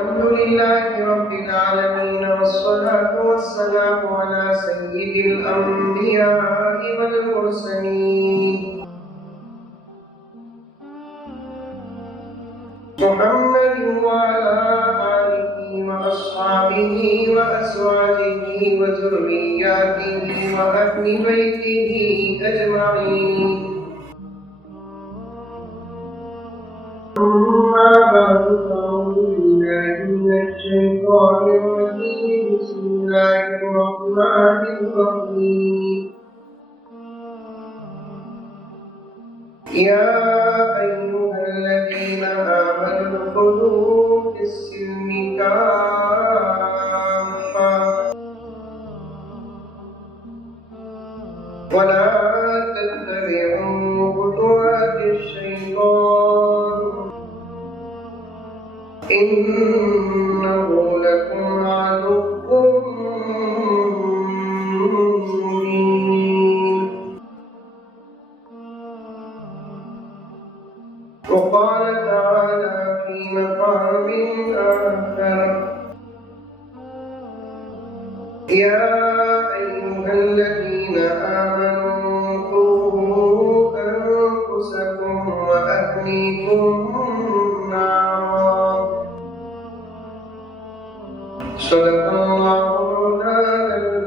الحمد لله رب العالمين والصلاة والسلام على سيد الأنبياء والمرسلين محمد وعلى آله وأصحابه وأزواجه وذرياته وأهل بيته أجمعين. أما بعد فأعوذ بالله من الشيطان الرجيم. بسم الله الرحمن الرحيم. يا أيها الذين آمنوا ادخلوا في السلم كافة ولا تتبعوا خطوات الشيطان إنه لكم عدو مبين. وقال تعالى في مقام آخر: يا أيها الذين آمنوا قوا أنفسكم وأهليكم نارا. صدق الله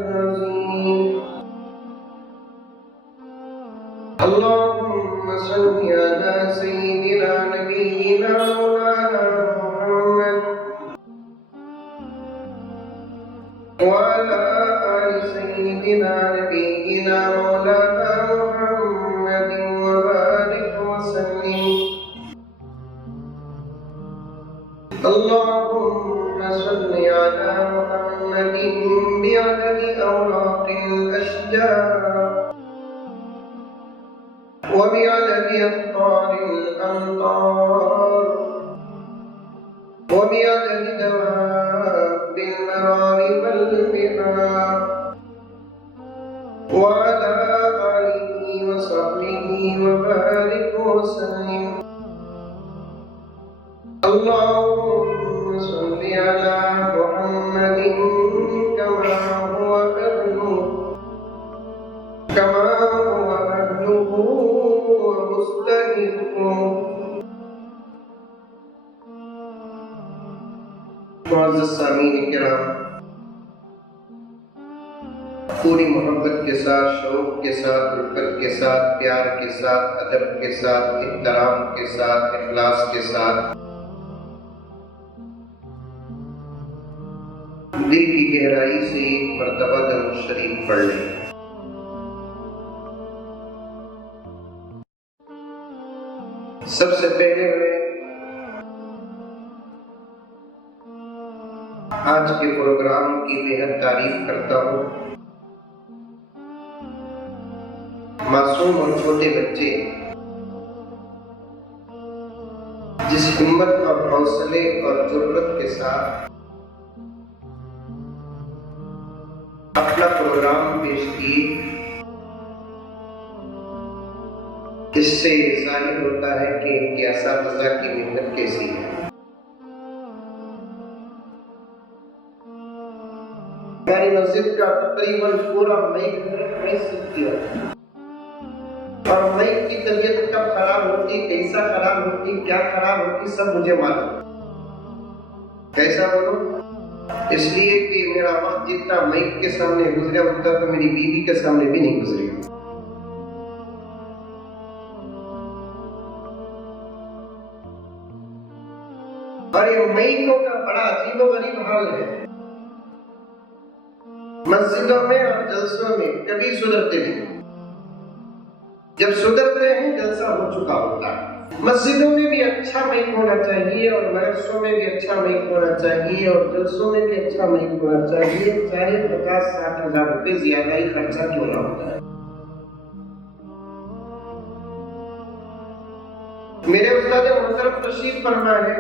العظيم. اللهم صل على سيدنا نبينا مولانا محمد وعلى آل سيدنا نبينا مولانا محمد وبارك وسلم. اللهم صل على محمد بعدد أوراق الأشجار وبعدد أقطار الأمطار وبعدد دواب المرار والبحار وعلى آله وصحبه وبارك وسلم. اللهم صل على محمد كما هو أهله ومستحقه. معزز سامعین کرام، پوری محبت کے ساتھ، شوق کے ساتھ، الفت کے ساتھ، پیار کے ساتھ، ادب کے ساتھ، احترام کے ساتھ، اخلاص کے ساتھ دل کی گہرائی سے ایک مرتبہ درود شریف پڑھ لیں. سب سے پہلے میں آج کے پروگرام کی بہت تعریف کرتا ہوں. معصوم اور چھوٹے بچے جس ہمت اور حوصلے اور جرأت کے ساتھ اپنا پروگرام پیش کیے، اس سے ظاہر ہوتا ہے کہ ان کے اساتذہ کی محنت کیسی ہے. ہماری مسجد کا تقریباً پورا مئی سیکھ کیا، اور مئی کی طبیعت کب خراب ہوتی، کیسا خراب ہوتی، کیا خراب ہوتی، سب مجھے معلوم. کیسا بولو؟ اس لیے کہ میرا وقت جتنا مئی کے سامنے گزرا ہوتا تو میری بیوی کے سامنے بھی نہیں گزرے. اور یہ مئیوں کا بڑا عجیب و غریب حال ہے. مسجدوں میں اور جلسوں میں کبھی سدھرتے نہیں. جب سدھرتے ہیں جلسہ ہو چکا ہوتا ہے. مسجدوں میں بھی اچھا مائک ہونا چاہیے، اور مدرسوں میں بھی اچھا مائک ہونا چاہیے، اور جلسوں میں بھی اچھا مائک ہونا چاہیے، چاہے 50-60 ہزار روپے زیادہ ہی خرچہ کیوں نہ ہوتا ہے. میرے استاد محترم تشریف فرما ہے،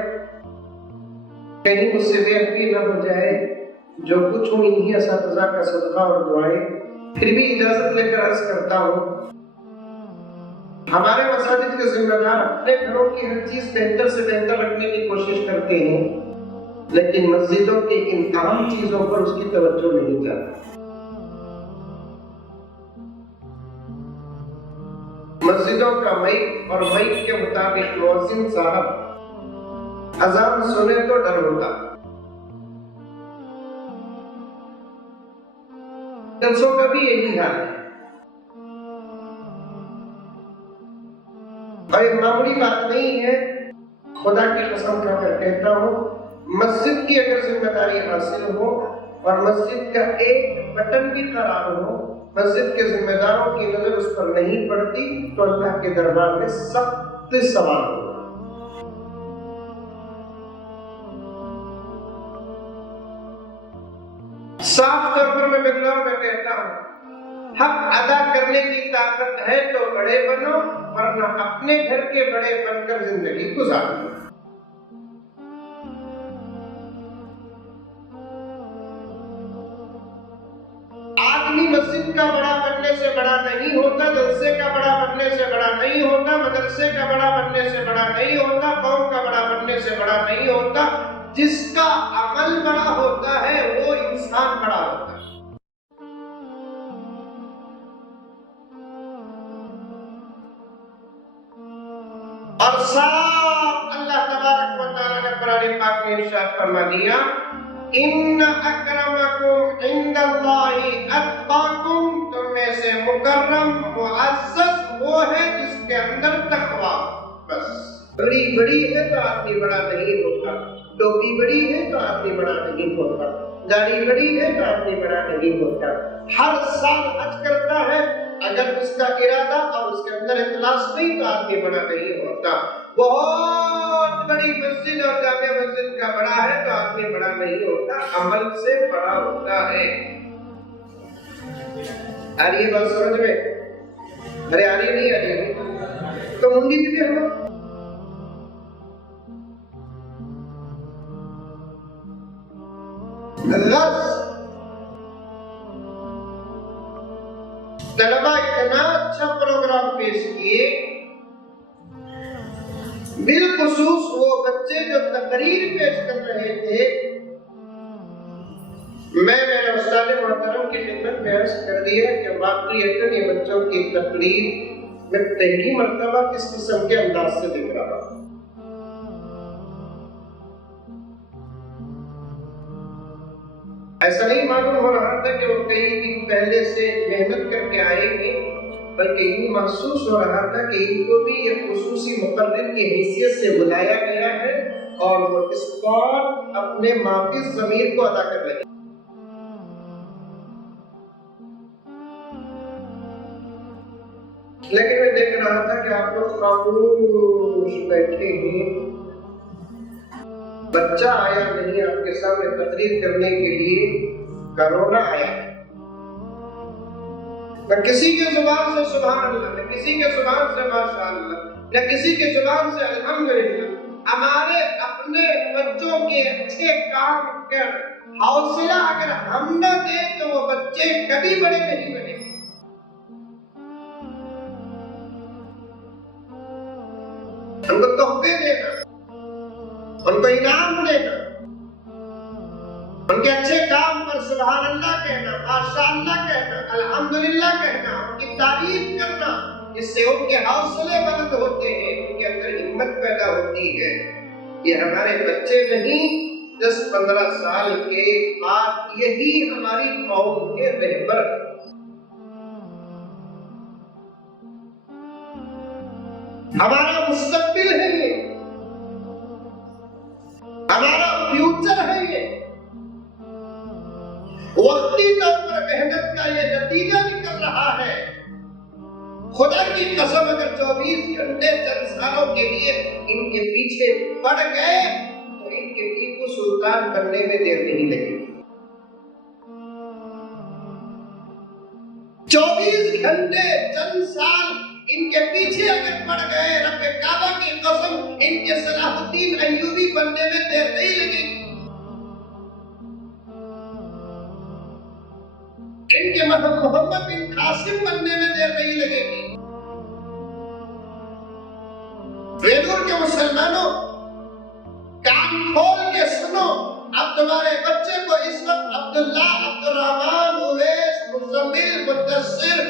کہیں مجھ سے بے ادبی نہ ہو جائے. جو کچھ ہوں انہی اساتذہ کا صدقہ اور دعائیں. پھر بھی اجازت لے کر عرض کرتا ہوں، ہمارے مساجد کے ذمہ دار اپنے گھروں کی ہر چیز بہتر سے بہتر رکھنے کی کوشش کرتے ہیں، لیکن مسجدوں کی ان اہم چیزوں پر اس کی توجہ نہیں جاتی۔ مسجدوں کا مائک اور مائک کے مطابق مؤذن صاحب اذان سنے تو ڈر ہوتا۔ جلسوں کا بھی یہی حال ہے، اور یہ معمولی بات نہیں ہے۔ خدا کی قسم کھا کر کہتا ہوں، مسجد کی اگر ذمہ داری حاصل ہو اور مسجد کا ایک بٹن بھی خراب ہو، مسجد کے ذمہ داروں کی نظر اس پر نہیں پڑتی تو اللہ کے دربار میں سخت سوال ہو۔ صاف طور پر میں بتلاؤں، میں کہتا ہوں، حق ادا کرنے کی طاقت ہے تو بڑے بنو، ورنہ اپنے گھر کے بڑے بن کر زندگی گزارو۔ آدمی مسجد کا بڑا بننے سے بڑا نہیں ہوتا، جلسے کا بڑا بننے سے بڑا نہیں ہوتا، مدرسے کا بڑا بننے سے بڑا نہیں ہوتا، قوم کا بڑا بننے سے بڑا نہیں ہوتا۔ جس کا عمل بڑا ہوتا ہے وہ انسان بڑا ہوتا ہے۔ اور صاحب اللہ تبارک و تعالیٰ نے قرآن پاک میں ارشاد فرما دیا، ان اکرمکم عند اللہ اتقاکم، تم میں سے مکرم معزز وہ ہے جس کے اندر تقویٰ۔ بس بڑی بڑی ہے تو آدمی بڑا نہیں ہوتا، ٹوپی بڑی ہے تو آدمی بڑا نہیں ہوتا، داڑھی بڑی ہے تو آدمی بڑا نہیں ہوتا۔ ہر سال حج کرتا ہے، اگر اس کا ارادہ اور اس کے اندر اخلاص نہیں تو آدمی بڑا نہیں ہوتا۔ بہت بڑی مسجد اور جامع مسجد کا بڑا ہے تو آدمی بڑا نہیں ہوتا، عمل سے بڑا ہوتا ہے۔ آ رہی ہے بات سمجھ میں؟ ارے آ رہی نہیں آ رہی تو منگی بھی ہم غرض طلبہ اتنا اچھا پروگرام پیش کیے، بالخصوص وہ بچے جو تقریر پیش کر رہے تھے۔ میں میرے استاد محترم کی خدمت میں عرض کر دیا کہ واقعی یہ بچوں کی تقریر میں پہلی مرتبہ کس قسم کے انداز سے دیکھ رہا ہوں۔ ایسا نہیں معلوم ہو رہا تھا کہ وہ کئی دن پہلے سے محنت کر کے آئیں گے، بلکہ یہ محسوس ہو رہا تھا کہ ان کو بھی ایک خصوصی مقرر کی حیثیت سے بلایا گیا ہے اور وہ اس پر اپنے مافی ضمیر کو ادا کر رہے ہیں۔ لیکن میں دیکھ رہا تھا کہ آپ لوگ خاموش بیٹھے ہیں، بچہ آیا نہیں آپ کے سامنے تقریر کرنے کے لیے، کرونا آیا۔ نہ کسی کے زبان سے سبحان اللہ، نہ کسی کے زبان سے ماشاء اللہ، نہ کسی کے زبان سے الحمدللہ۔ ہمارے اپنے بچوں کے اچھے کام کر حوصلہ اگر ہم نہ دیں تو وہ بچے کبھی بڑے نہیں بنے۔ ہم کو تحفے دینا، ان کو انعام دینا، ان کے اچھے کام پر سبحان اللہ کہنا، ماشاء اللہ کہنا، الحمدللہ کہنا، ان کی تعریف کرنا، جس سے ان کے حوصلے بلند ہوتے ہیں، ان کے اندر ہمت پیدا ہوتی ہے۔ یہ ہمارے بچے نہیں، 10-15 سال کے بعد یہی ہماری قوم کے رہبر، ہمارا مستقبل ہے، یہ ہمارا فیوچر ہے۔ یہ وقتی طور پر محنت کا یہ نتیجہ نکل رہا ہے۔ خدا کی قسم اگر 24 گھنٹے چند سالوں کے لیے ان کے پیچھے پڑ گئے تو ان کے ٹیپو سلطان بننے میں دیر نہیں لگے گی۔ 24 گھنٹے چند سال ان کے پیچھے اگر پڑ گئے، رب کعبہ کی قسم ان کے صلاح الدین ایوبی بننے میں دیر نہیں لگے گی۔ ان کے محمد بن قاسم بننے میں دیر نہیں لگے گی۔ ویلور کے مسلمانوں کان کھول کے سنو، تمہارے بچے کو اس وقت عبداللہ، عبدالرحمن، اویس، مزمل، مدثر،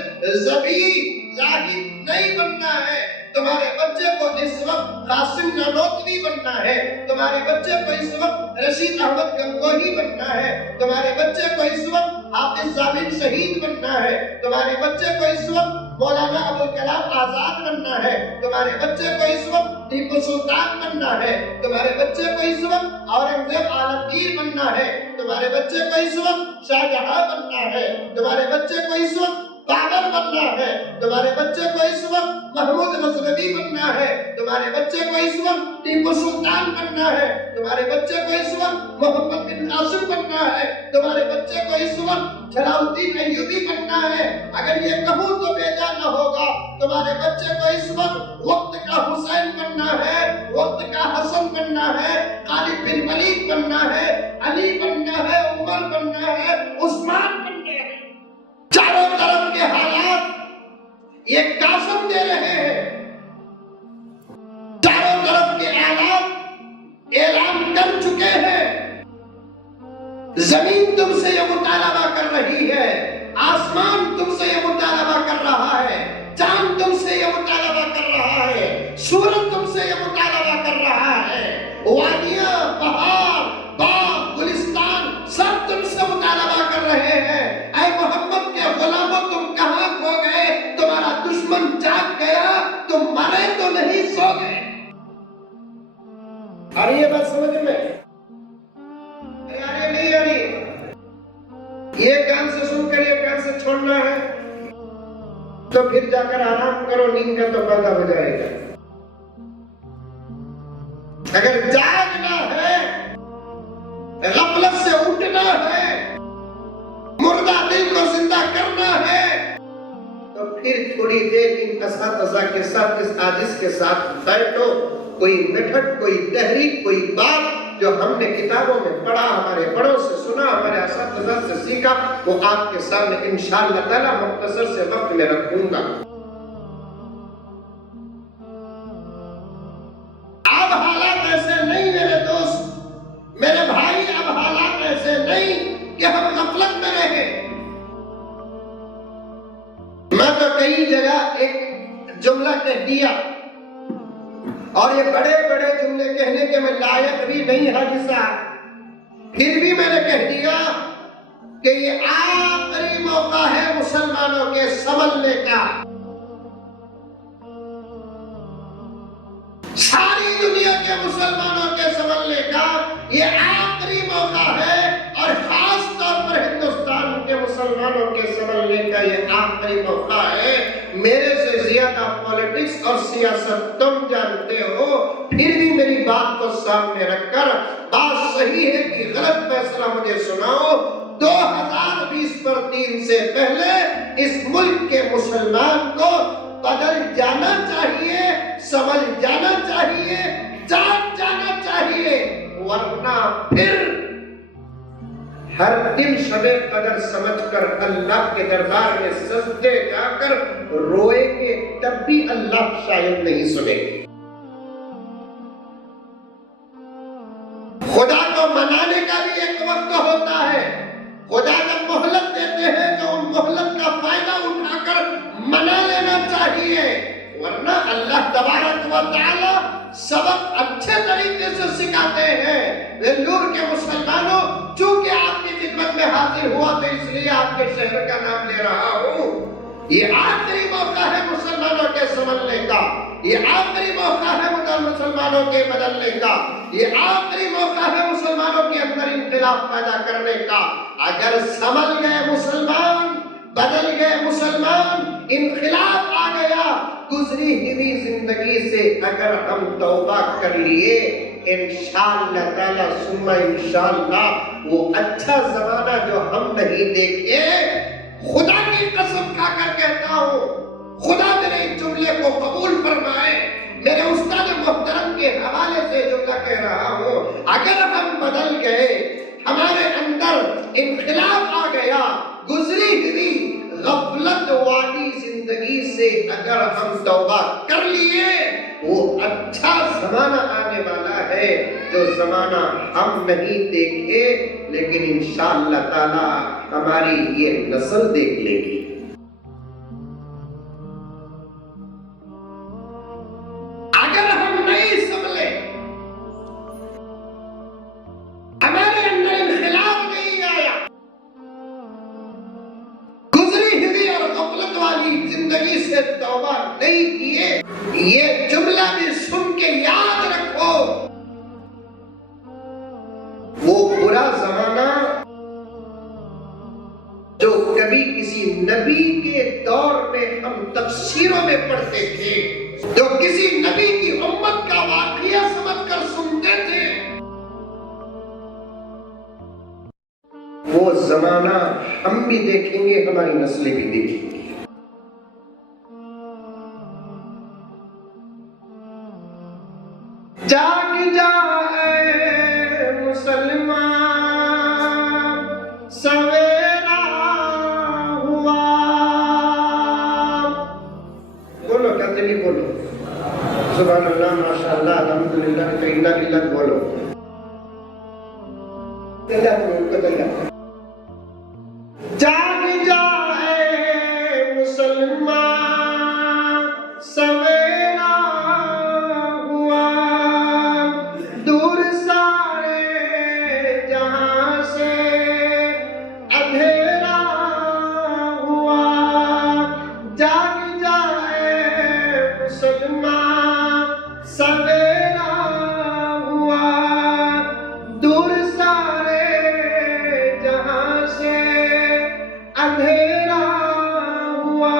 زبی، زاہد نہیں بننا ہے. تمہارے بچے کو اس وقت قاسم نانوتوی بننا ہے. تمہارے بچے کو اس وقت رشید احمد گنگوہی بننا ہے. تمہارے بچے کو اس وقت حافظ ضامن شہید بننا ہے. تمہارے بچے کو اس وقت مولانا ابوالکلام آزاد بننا ہے. تمہارے بچے کو اس وقت ٹیپو سلطان بننا ہے. تمہارے بچے کو اس وقت اورنگزیب عالمگیر بننا ہے. تمہارے بچے کو اس وقت شاہجہاں بننا ہے. تمہارے بچے کو اس وقت بابر بننا ہے. تمہارے بچے کو اس وقت محمود غزنوی بننا ہے. تمہارے بچے کو اس وقت ٹیپو سلطان بننا ہے. تمہارے بچے کو اس وقت محمد بن قاسم بننا ہے. تمہارے بچے کو اس وقت جلال الدین ایوبی بننا ہے. اگر یہ کہوں تو بیجا نہ ہوگا. تمہارے بچے کو اس وقت وقت کا حسین بننا ہے، وقت کا حسن بننا ہے، خالد بن ولید بننا ہے، علی بننا ہے، عمر بننا ہے، عثمان بننا ہے. چاروں طرف کے حالات یہ قاسم دے رہے ہیں. چاروں طرف کے حالات اعلان کر چکے ہیں. زمین تم سے یہ مطالبہ کر رہی ہے، آسمان تم سے یہ مطالبہ کر رہا ہے، چاند تم سے یہ مطالبہ کر رہا ہے، سورج تم سے یہ مطالبہ کر رہا ہے، وادیاں، پہاڑ، باغ، گلستان سب تم سے مطالبہ کر رہے ہیں. اے محمد کے غلاموں تم کہاں کھو گئے؟ تمہارا دشمن جاگ گیا، تم مرے تو نہیں سو گئے. آ رہی ہے بات سمجھ میں؟ یہ کان سے سن کر یہ کان سے چھوڑنا ہے تو پھر جا کر آرام کرو، نیند کا تو پیدا ہو جائے گا. اگر جاگنا ہے، غفلت سے اٹھنا ہے، مردہ دل کو زندہ کرنا ہے، تو پھر تھوڑی دیر ان اساتذہ کے ساتھ، اس عاجز کے ساتھ بیٹھو. کوئی میتھڈ، کوئی تحریک، کوئی بات جو ہم نے کتابوں میں پڑھا، ہمارے بڑوں سے سنا، ہمارے اساتذہ سے سیکھا، وہ آپ کے سامنے انشاءاللہ تعالی مختصر سے وقت میں رکھوں گا. اب حالات ایسے نہیں میرے دوست، میرے بھائی، اب حالات ایسے نہیں کہ ہم غفلت میں رہیں. میں تو کئی جگہ ایک جملہ کہہ دیا، اور یہ بڑے بڑے جملے کہنے کے میں لائق بھی نہیں حاجی صاحب، پھر بھی میں نے کہہ دیا کہ یہ آخری موقع ہے مسلمانوں کے سنبھلنے کا. ساری دنیا کے مسلمانوں کے سنبھلنے کا یہ آخری موقع ہے، اور خاص طور پر ہندوستان کے مسلمانوں کے سنبھلنے کا یہ آخری موقع ہے. میرے سے زیادہ پولیٹکس اور سیاست تم جانتے ہو، پھر بھی میری بات کو سامنے رکھ کر بات صحیح ہے کہ غلط فیصلہ مجھے سناؤ. 2020 پر 3 سے پہلے اس ملک کے مسلمان کو بدل جانا چاہیے، سمجھ جانا چاہیے، جان جانا چاہیے، ورنہ پھر ہر دن شب قدر سمجھ کر اللہ کے دربار میں سجدے جا کر روئیں گے، تب بھی اللہ شاید نہیں سنے گے. خدا کو منانے کا بھی ایک وقت ہوتا ہے. خدا جب مہلت دیتے ہیں تو ان مہلت کا فائدہ اٹھا کر منا لینا چاہیے، ورنہ اللہ تبارک و تعالی سبق اچھے طریقے سے سکھاتے ہیں. ویلور کے مسلمانوں، چونکہ آپ کی خدمت میں حاضر ہوا تو اس لیے آپ کے شہر کا نام لے رہا ہوں. یہ آخری موقع ہے مسلمانوں کے سنبھلنے کا، یہ آخری موقع ہے مسلمانوں کے بدلنے کا، یہ آخری موقع ہے مسلمانوں کے اندر انقلاب پیدا کرنے کا. اگر سنبھل گئے مسلمان، بدل گئے مسلمان، انقلاب آ گیا، گزری ہوئی زندگی سے اگر ہم توبہ کر لیے، انشاءاللہ تعالی ثم انشاءاللہ وہ اچھا زمانہ جو ہم نہیں دیکھے، خدا کی قسم کھا کر کہتا ہوں، خدا میرے اس جملے کو قبول فرمائے. میرے استاد محترم کے حوالے سے جملہ کہہ رہا ہوں، اگر ہم بدل گئے، ہمارے اندر انقلاب آ گیا، گزری ہوئی غفلت والی زندگی سے اگر ہم توبہ کر لیے، وہ اچھا زمانہ آنے والا ہے جو زمانہ زمانہ ہم نہیں دیکھے لیکن انشاءاللہ تعالی ہماری یہ نسل دیکھ لے گی۔ اگر ہم نہیں سنبھلے، ہمارے اندر انقلاب نہیں آیا، گزری ہوئی اور غفلت والی زندگی سے توبہ نہیں کیے، یہ جملہ بھی سن کے یاد رکھو، وہ برا زمانہ جو کبھی کسی نبی کے دور میں ہم تفسیروں میں پڑھتے تھے، جو کسی نبی کی امت کا واقعہ سمجھ کر سنتے تھے، وہ زمانہ ہم بھی دیکھیں گے، ہماری نسلیں بھی دیکھیں گے۔ جاگ جائے مسلمان، سویرا ہوا، بولو کہتے نہیں بولو، سبحان اللہ، ماشاءاللہ، الحمدللہ، انا للہ بولو، جاگ جائے مسلمان، سویرا ہوا، دور سارے جہاں سے اندھیرا ہوا، جاگ جائے مسلمان، سویرا ہوا، دور سارے جہاں سے اندھیرا ہوا،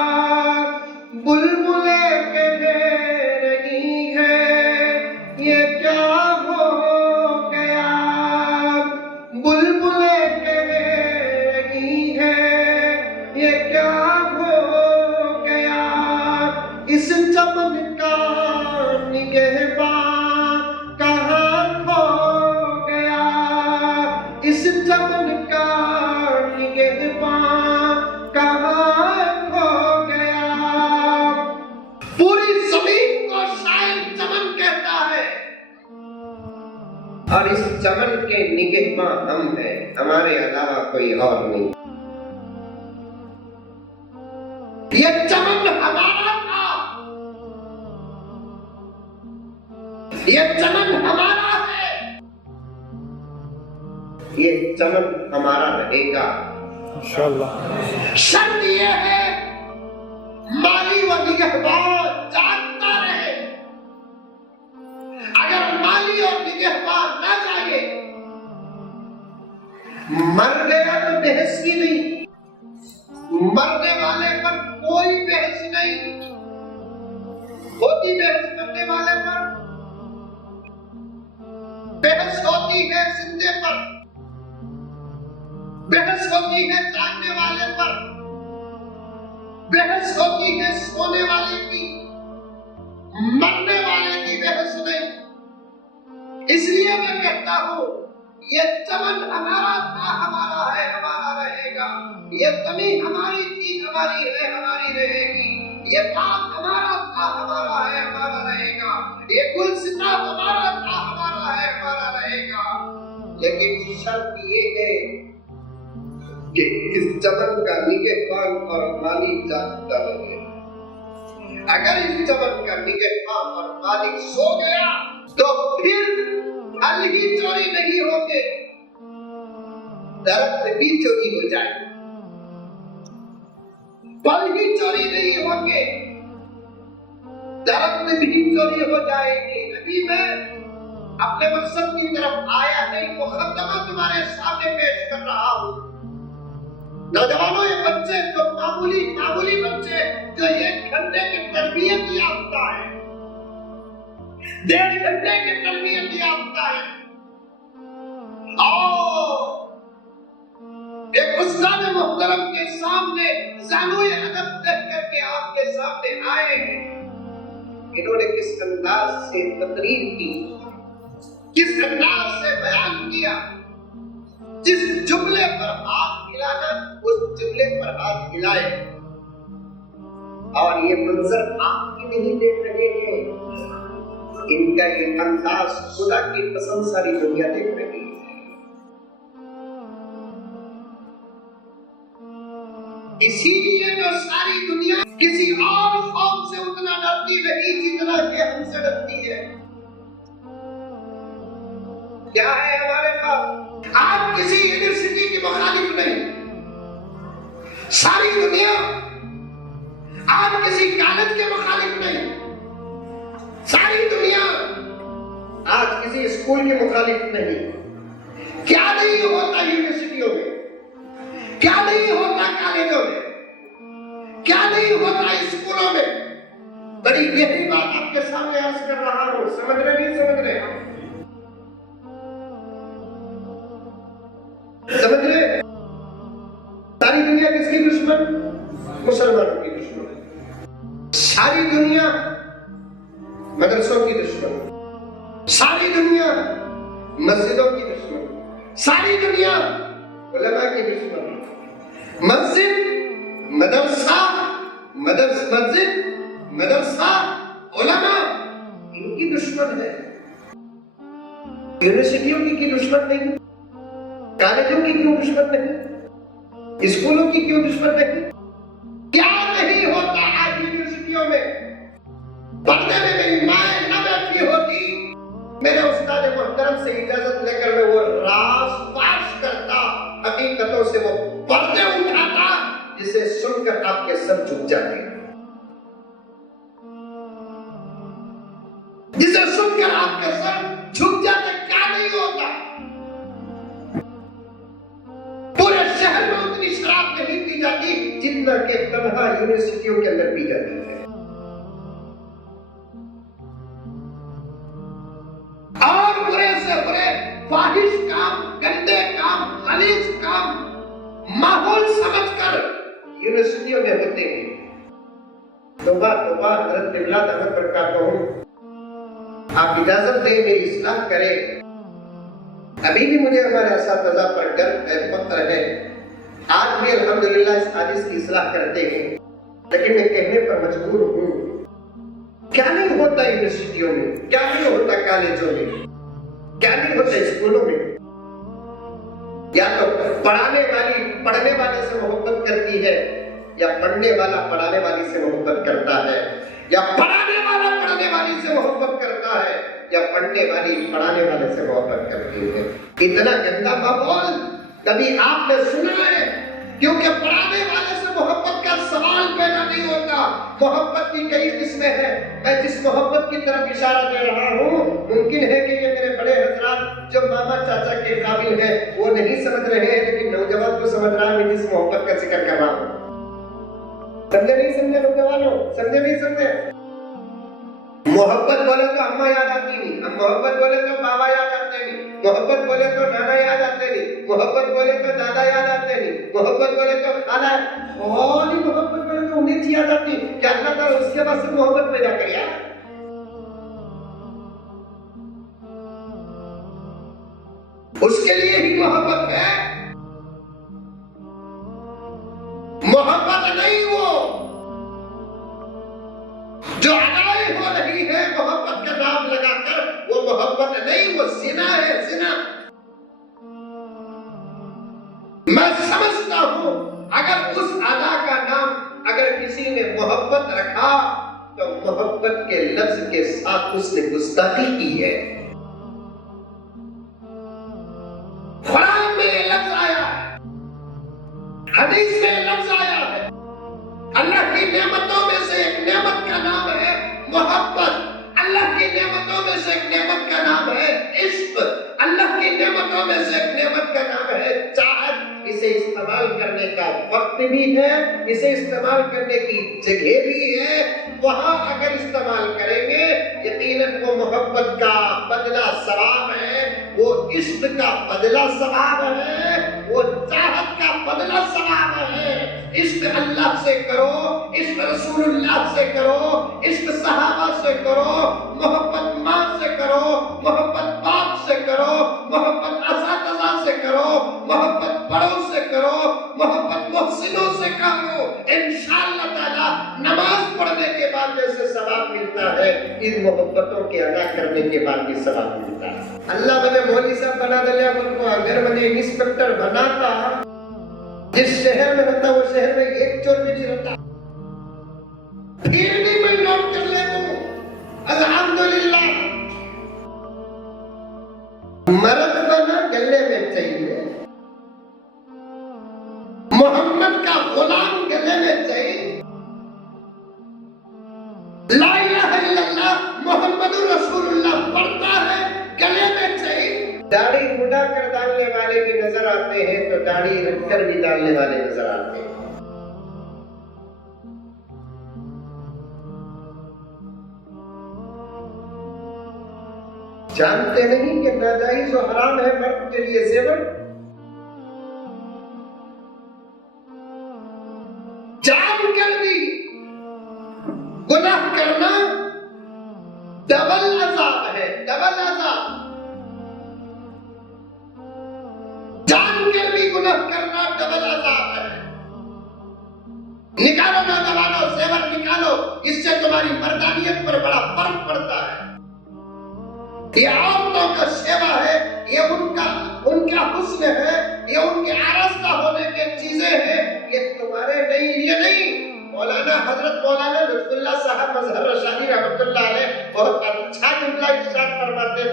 بلبلیں کہہ رہی ہے یہ کیا ہو گیا، بلبلیں کہہ رہی ہے یہ کیا ہو گیا، اس چمن کا نگہباں کہاں کھو گیا، اس چمن کا نگہباں کہاں کھو گیا، پوری زمین کو شاعر چمن کہتا ہے، اور اس چمن کے نگہباں ہم ہیں، ہمارے علاوہ کوئی اور نہیں۔ یہ چمن ہمارا تھا، یہ چمن ہمارا ہے، یہ چمن ہمارا رہے گا انشاءاللہ۔ شرط یہ ہے مالی و نگہبان جاگتا رہے، اگر مالی اور نگہبان نہ جائے، مر گیا تو بحث ہی نہیں، مرنے والے پر کوئی بحث نہیں، ہوتی بحث کرنے والے پر، بحث ہوتی ہے زندے پر، بحث ہوتی ہے جاگنے والے پر، بحث ہوتی ہے سونے والے کی، مرنے والے کی بحث نہیں۔ اس لیے میں کہتا ہوں یہ چمن ہمارا تھا، ہمارا ہے، ہمارا رہے گا، یہ زمین ہماری تھی، ہماری ہے، ہماری رہے گی، یہ باغ ہمارا تھا، ہمارا ہے، ہمارا رہے گا، یہ گلستہ ہمارا تھا، ہمارا ہے، ہمارا رہے گا، لیکن شرط یہ ہے کہ اس چمن کا نگہبان اور مالک جاگتا رہے۔ اگر اس چمن کا نگہبان اور مالک سو گیا تو پھر پھل ہی چوری نہیں ہوگے، درخت بھی چوری ہو جائے، پھل ہی چوری نہیں ہوں گے، درخت بھی چوری ہو جائے گی۔ ابھی میں اپنے مقصد کی طرف آیا نہیں، مقدمہ تمہارے سامنے پیش کر رہا ہوں۔ نوجوانوں، یہ بچے جو معمولی بچے جو 1 گھنٹے کی تربیت یافتہ ہے، 1.5 گھنٹے کی تربیت یافتہ ہے، اور ایک استاد محترم کے سامنے زانوئے ادب دیکھ کر کے آپ کے سامنے آئے ہیں، انہوں نے کس انداز سے تقریر کی، کس انداز سے بیان کیا، جس جملے پر ہاتھ ہلانا اس جملے پر ہاتھ ہلائے، اور یہ منظر آپ ہی نہیں دیکھ رہے ہیں، ان کا یہ انداز خدا کی قسم ساری دنیا دیکھ رہی ہے. اسی لیے جو ساری دنیا کسی اور قوم سے اتنا ڈرتی نہیں جتنا کہ ہم سے ڈرتی ہے. کیا ہے ہمارے پاس؟ آپ کسی یونیورسٹی کی مخالف نہیں. ساری دنیا آپ کسی کالج کے مخالف نہیں. ساری دنیا آج کسی اسکول کے مخالف نہیں. کیا نہیں ہوتا یونیورسٹیوں میں؟ کیا نہیں ہوتا کالجوں میں؟ کیا نہیں ہوتا اسکولوں میں؟ بڑی گہری بات آپ کے سامنے عرض کر رہا ہوں. سمجھ رہے نہیں سمجھ رہے؟ سمجھ رہے؟ ساری دنیا کس کی دشمن؟ مسلمانوں کی دشمن. ساری دنیا مدرسوں کی دشمن. ساری دنیا مسجدوں کی دشمن. ساری دنیا علماء کی دشمن. مسجد مدرسہ علماء ان کی دشمن ہے. یونیورسٹیوں کی دشمن نہیں. کالجوں کی کیوں دشمن نہیں؟ اسکولوں کی کیوں دشمن نہیں؟ کیا نہیں ہوتا آج یونیورسٹیوں میں؟ پڑھنے میں میری ماں نہ بیٹھی ہوتی، میرے استاد محترم سے اجازت لے کر میں وہ راز فاش کرتا، حقیقتوں سے وہ پردے اٹھاتا جسے سن کر آپ کے سر جھک جاتے ہیں. جسے سن کر آپ کے سر جھک جاتے. کیا نہیں ہوتا؟ پورے شہر میں اتنی شراب نہیں پی جاتی جتنا کہ تنہا یونیورسٹیوں کے اندر پی جاتی ہے. اور برے سے برے فاحش کام، گندے کام، غلیظ کام ماحول سمجھ کر یونیورسٹیوں میں ہوتے ہیں. توبہ حضرت قبلہ دامت برکاتہ، آپ اجازت دیں میری اصلاح کریں. ابھی بھی مجھے ہمارے اساتذہ پر گرو ہے، فخر ہے. آج بھی الحمدللہ اس حدیث کی اصلاح کرتے ہیں، لیکن میں کہنے پر مجبور ہوں. کیا نہیں ہوتا یونیورسٹیوں میں؟ کیا نہیں ہوتا کالجوں میں؟ کیا نہیں ہوتا اسکولوں میں؟ یا تو پڑھانے والی پڑھنے والے سے محبت کرتی ہے، یا پڑھنے والا پڑھانے والی سے محبت کرتا ہے، یا پڑھانے والا پڑھنے والی سے محبت کرتا ہے، یا پڑھنے والی پڑھانے والے سے محبت کرتی ہے. اتنا گندا ماحول کبھی آپ نے سنا ہے؟ کیونکہ پڑھانے والے سے محبت کا سوال پیدا نہیں ہوتا. محبت کی کئی قسمیں ہیں. میں جس محبت کی طرف اشارہ دے رہا ہوں، ممکن ہے کہ یہ میرے بڑے حضرات جو ماما چاچا کے قابل ہیں وہ نہیں سمجھ رہے ہیں، لیکن نوجوان کو سمجھ رہا ہے میں جس محبت کا ذکر کر رہا ہوں. سمجھے نہیں سمجھے نوجوانوں؟ سمجھے نہیں سمجھے؟ محبت بولے تو اماں یاد آتی نہیں، محبت بولے تو بابا یاد آتے نہیں، محبت بولے تو نانا یاد آتے نہیں، محبت بولے تو دادا یاد آتے نہیں، محبت بولے تو خالہ، اور ہی محبت بولے تو انہیں یاد آتی. کیا اللہ تعالیٰ اس کے بعد سے محبت پیدا کریا؟ اس کے لیے ہی محبت ہے. محبت نہیں وہ جو ادائی ہو رہی ہے محبت کا نام لگا کر، وہ محبت نہیں، وہ زنا ہے. زنا. میں سمجھتا ہوں اگر اس ادا کا نام اگر کسی نے محبت رکھا تو محبت کے لفظ کے ساتھ اس نے گستاخی کی ہے. قرآن میں یہ لفظ آیا ہے، حدیث میں یہ لفظ آیا ہے. اللہ کی نعمتوں میں سے ایک نعمت کا نام ہے محبت. اللہ کی نعمتوں میں سے ایک نعمت کا نام ہے عشق. اللہ کی نعمتوں میں سے ایک نعمت کا نام ہے چاہت. اسے استعمال کرنے کا وقت بھی ہے، اسے استعمال کرنے کی جگہ بھی ہے. وہاں اگر استعمال کریں گے یقیناً وہ محبت کا بدلہ ثواب ہے، وہ عشق کا بدلہ ثواب ہے، وہ چاہت کا بدلہ ثواب ہے. عشق اللہ سے کرو، عشق رسول اللہ سے کرو، عشق صحابہ سے کرو، محبت ماں سے کرو، محبت باپ سے کرو، محبت اساتذہ سے کرو، محبت بڑوں سے کرو، محبت محسنوں سے کرو. انشاءاللہ تعالی نماز پڑھنے کے بعد جیسے ثواب ملتا ہے ان محبتوں کے ادا کرنے کے بعد بھی ثواب ملتا ہے. اللہ مجھے مولوی صاحب بنا دیا مجھ کو، اگر مجھے انسپکٹر بناتا جس شہر میں ہوتا وہ شہر میں ایک چور بھی نہیں رہتا، پھر بھی میں نوٹ کر لیتا ہوں الحمدللہ. مرد بنا گلے میں چاہیے، محمد کا غلام گلے میں چاہیے، لا الہ الا اللہ محمد رسول اللہ پڑھتا ہے گلے میں چاہیے. داڑھی مڈا کر ڈالنے والے بھی نظر آتے ہیں تو داڑھی رکھ کر بھی ڈالنے والے نظر آتے ہیں. جانتے نہیں کہ ناجائز و حرام ہے مرد کے لیے زیور؟ جان کر بھی گناہ کرنا ڈبل عذاب ہے، ڈبل عذاب. جان کر بھی گناہ کرنا ڈبل عذاب ہے. نکالو نوجوانوں زیور نکالو، اس سے تمہاری مردانیت پر بڑا فرق پڑتا ہے. یہ عورتوں کا شیوا ہے، یہ ان کا حسن ہے، یہ ان کے آراستہ ہونے کی چیزیں ہیں، یہ تمہارے نہیں، یہ نہیں. مولانا حضرت مولانا لطف اللہ صاحب مظہر رشادی رحمۃ اللہ علیہ بہت اچھا جملہ ارشاد فرماتے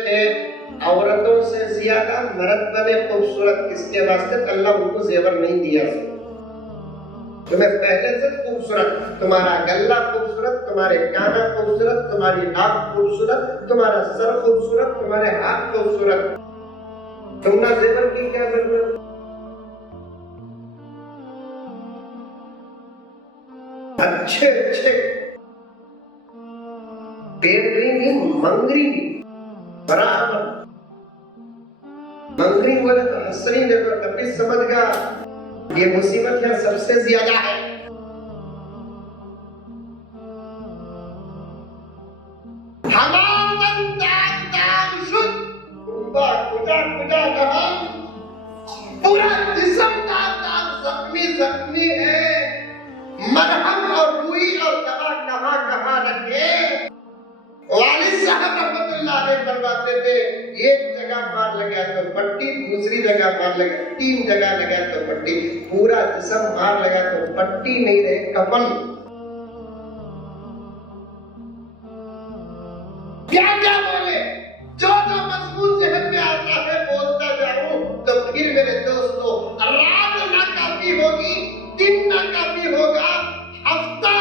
تھے عورتوں سے زیادہ مرد بنے خوبصورت. کس کے واسطے؟ اللہ ان کو زیور نہیں دیا. تمہیں پہلے سے خوبصورت، تمہارا گلہ خوبصورت، تمہارے کانا خوبصورت، تمہاری ناک خوبصورت، تمہارا سر خوبصورت، تمہارے ہاتھ خوبصورت. تم نہ زیور کی کیا ضرورت؟ اچھے پیڑی نہیں، منگری برابر. منگری بولے تو حسری دیکھو کبھی سمجھ گا یہ مصیبت یہاں سب سے زیادہ ہے. ہمارا دام شد کجا کہا، پورا جسم دام زخمی ہے. مرہم اور روئی اور دوا کہاں رکھے. والد صاحب رحمت اللہ علیہ فرماتے تھے ایک جگہ مار لگا تو پٹی، دوسری جگہ مار لگا، 3 جگہ لگا تو پٹی، پورا جسم مار لگا تو پٹی نہیں رہے کفن. کیا بولے، جو مضمون ذہن میں آتا ہے بولتا جاؤں. تو پھر میرے دوستو رات ناکافی ہوگی، دن ناکافی ہوگا، ہفتہ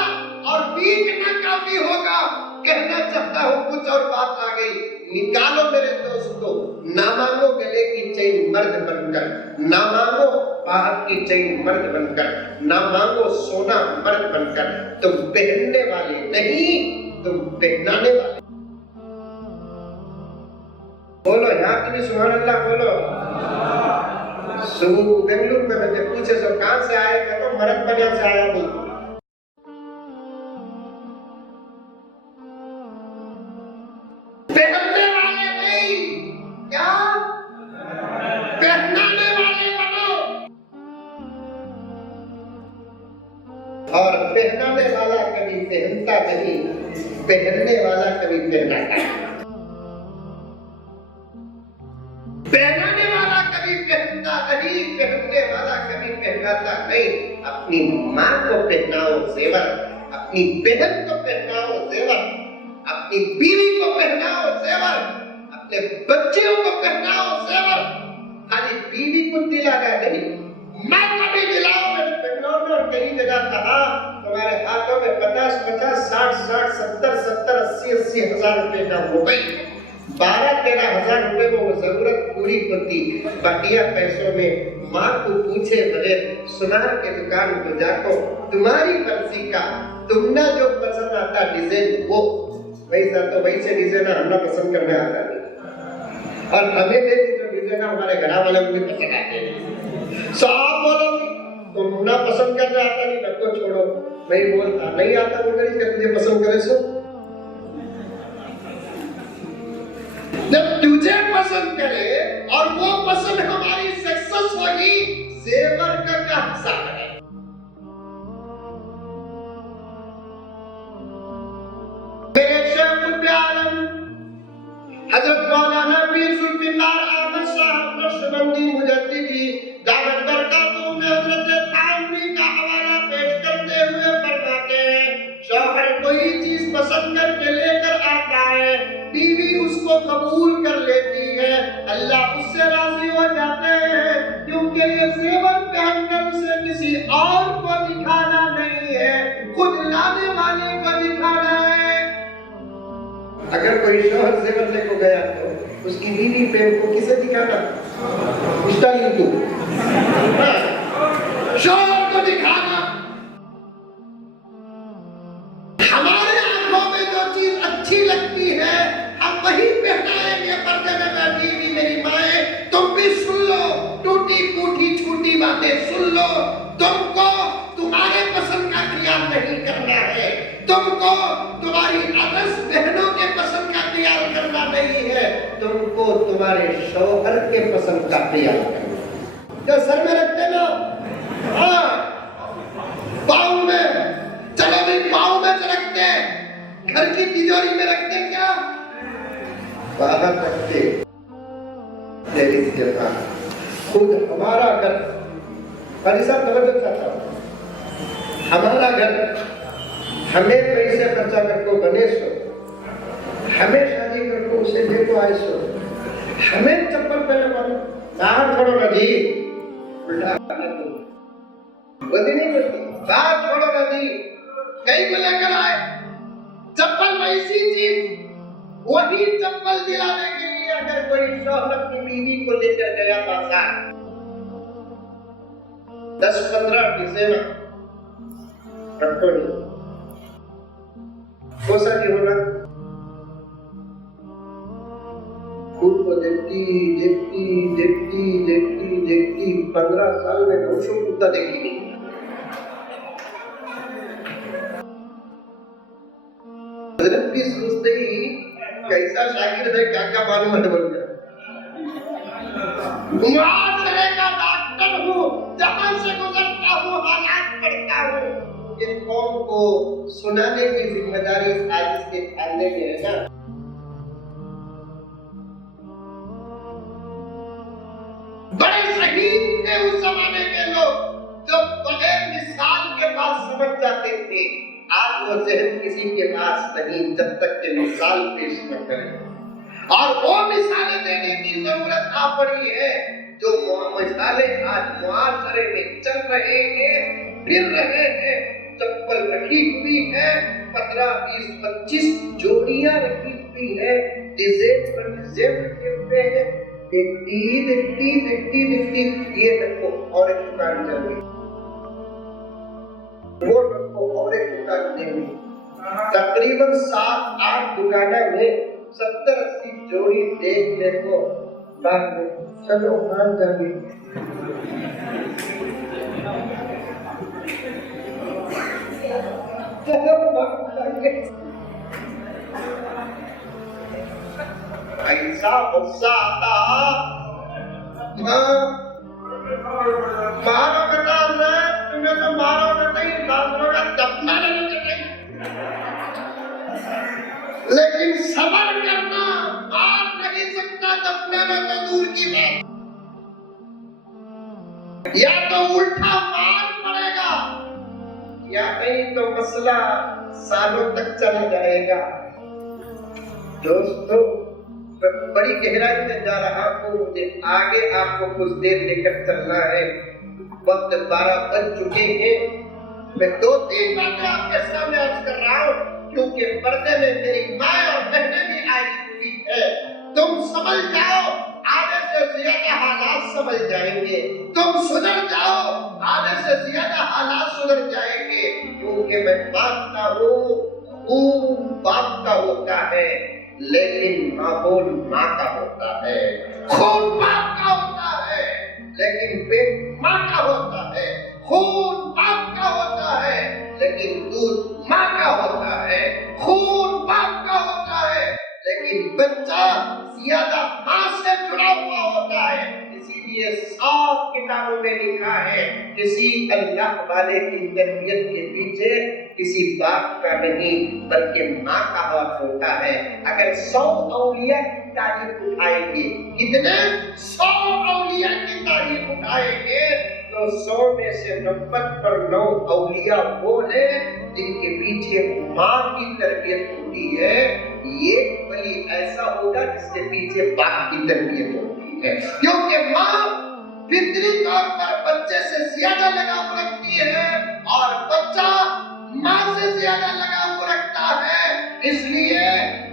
اور ویک ناکافی ہوگا. کہنا چاہتا ہوں کچھ اور بات آ گئی. نکالو میرے دوستو، نہ مانگو گلے کی چین مرد بن کر، نہ مانگو ہاتھ کی چین مرد بن کر، نہ مانگو سونا مرد بن کر. تم پہننے والے نہیں، تم پہنانے والے. بولو یہاں کی بھی سبحان اللہ بولو. بنگلور میں مجھے پوچھے سو کہاں سے آئے، کہتا ہوں مرد بنیا سے آیا ہوں. پہننے والے نہیں، کیا پہنانے والے بنو. اور پہنانے والا کبھی پہنتا نہیں، پہننے والا کبھی پہناتا. پہنانے والا کبھی پہنتا نہیں، پہننے والا کبھی پہناتا نہیں. اپنی ماں کو پہناؤ زیور، اپنی بہن کو پہناؤ زیور، اپنی بیوی کو پہناؤ زیور، اپنے بچوں کو پہناؤ زیور. خالی بیوی کو دلانا نہیں، ماں کو بھی دلاؤ. میں نے بنگلور میں اور کئی جگہ کہا تمہارے ہاتھوں میں 50 60 70 80 ہزار روپے کا موبائل، 12-13 ہزار روپے میں وہ ضرورت پوری ہوتی. بقیہ پیسوں میں ماں کو پوچھے بغیر سنار کے دکان کو جا کو تمہاری مرضی کا تم نہ جو پسند آتا ڈیزائن وہ ویسا تو ویسے ڈیزائن ہمیں پسند کرنے آتا نہیں، اور ہمیں دیکھیں جو ڈیزائن ہمارے گھر والے کو بھی پسند آتے ہیں. صاحب بولو تم نہ پسند کرنے آتا نہیں رکھو چھوڑو. نہیں بولتا نہیں آتا تو کری کہ تجھے پسند کرے سو. جب تجھے پسند کرے اور وہ پسند ہماری سکسس ہوگی، زیور کا کیا حساب ہے؟ اگر کوئی شوہر زیور لے کو گیا تو اس کی بیوی پہ کو کسے دکھانا؟ اسٹائل کو، شوہر کو دکھانا۔ ہمارے آنکھوں میں جو چیز اچھی لگتی ہے ہم وہی پہنائیں گے پردے میں بیٹھی ہوئی میری مائیں۔ تم بھی سن لو، ٹوٹی پھوٹی چھوٹی باتیں سن لو۔ تم کو تمہارے پسند کا خیال نہیں کرنا ہے، تم کو تمہاری عدس بہنوں کے پسند کا خیال کرنا نہیں ہے، تم کو تمہارے شوہر کے پسند کا خیال کرنا ہے۔ جو سر میں رکھتے نا، ہاں پاؤں میں، چلو بھی پاؤں میں تو رکھتے، گھر کی تجوری میں رکھتے کیا؟ باہر رکھتے۔ میری جگہ خود ہمارا گھر، حاجی صاحب توجہ چاہتا ہوں، ہمارا گھر ہمیں پیسے خرچہ کر کو بنے سو، ہمیں شادی کر کو اسے لے کو آئے سو، ہمیں چپل پہنے والے باہر چھوڑو نا جی، الٹا بدی نہیں بولتی، باہر چھوڑو نا جی، کہیں کو لے کر آئے چپل ویسی چیز، وہی چپل دلانے کے لیے اگر کوئی شوہر اپنی بیوی کو لے کر گیا بازار 10-15 ڈیزائن رکھو نہیں ہو سکتی ہونا، خود کو دیکھتی 15 سال میں نوشوں کتا دیکھی نہیں۔ حضرت بھی سوچتے ہی کیسا شاگرد ہے، کیا کیا معلوم ہے بول گیا، معاشرے کا ڈاکٹر ہوں، جہاں سے گزرتا ہوں حالات پڑھتا ہوں، یہ قوم کو سنانے کی ذمہ داری آج اس کے کھانے میں ہے نا۔ بڑے شہید تھے اس زمانے کے لوگ جو بغیر مثال کے بعد سمجھ جاتے تھے، آج وہ ذہن کسی کے پاس نہیں جب تک کہ مثال پیش نہ کرے، اور وہ مثالیں دینے کی ضرورت آ پڑی ہے جو مثالیں آج معاشرے میں چل رہے ہیں، پھر رہے ہیں، چپل رکھی ہوئی ہے، 15-20-25 جوڑیاں رکھی ہوئی ہے، ڈیزائن پر ڈیزائن رکھے ہوئے ہیں، دیکھتی یہ رکھو اور ایک دکان چل گئی، وہ رکھو اور ایک دکان دیں گے، تقریباً 7-8 دکانوں میں 70-80 جوڑی دیکھنے کو بعد میں چلو مان جائیں گے۔ ایسا غصہ آتا مارو گتا ہے، تمہیں تو مارو گتا ہی دانوں کا دفنا نہیں کریں، لیکن صبر کرنا مار نہیں سکتا، دفنا نہ تو دور کی بات، یا تو الٹا مار پڑے گا یا نہیں تو مسئلہ سالوں تک چلا جائے گا۔ دوستو بڑی گہرائی میں جا رہا ہوں، مجھے آگے آپ کو کچھ دیر لے کر چلنا ہے، وقت 12 بج چکے ہیں، میں 2-3 باتیں آپ کے سامنے عرض کر رہا ہوں کیونکہ پردے میں میری ماں اور بہنیں بھی آئی ہوئی ہے، تم سمجھ جاؤ آدھے سے زیادہ حالات سمجھ جائیں گے، تم سدھر جاؤ آدھے سے زیادہ حالات سدھر جائیں گے، کیونکہ میں مانتا ہوں خون باپ کا ہوتا ہے لیکن ماحول ماں کا ہوتا ہے، خون باپ کا ہوتا ہے لیکن پیٹ ماں کا ہوتا ہے، خون باپ کا ہوتا ہے لیکن دودھ ماں کا ہوتا ہے، خون باپ کا ہوتا ہے لیکن بچہ زیادہ ماں سے جڑا ہوا ہوتا ہے، اسی لیے صاف کتابوں میں لکھا ہے کسی اللہ والے کی تربیت کے پیچھے کسی باپ کا نہیں بلکہ ماں کا ہاتھ ہوتا ہے۔ اگر 100 اولیاء کی تعریف اٹھائیں گے، کتنے 100 اولیاء کی تعریف اٹھائیں گے تو 100 میں سے 99 اولیاء وہ ہیں جن کے پیچھے ماں کی تربیت ہوتی ہے، ایک ولی ایسا ہوگا جس کے پیچھے باپ کی تربیت ہوتی ہے، کیونکہ ماں فطری طور پر بچے سے زیادہ لگاؤ رکھتی ہے اور بچہ ماں سے زیادہ لگاؤ رکھتا ہے، اس لیے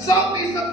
100%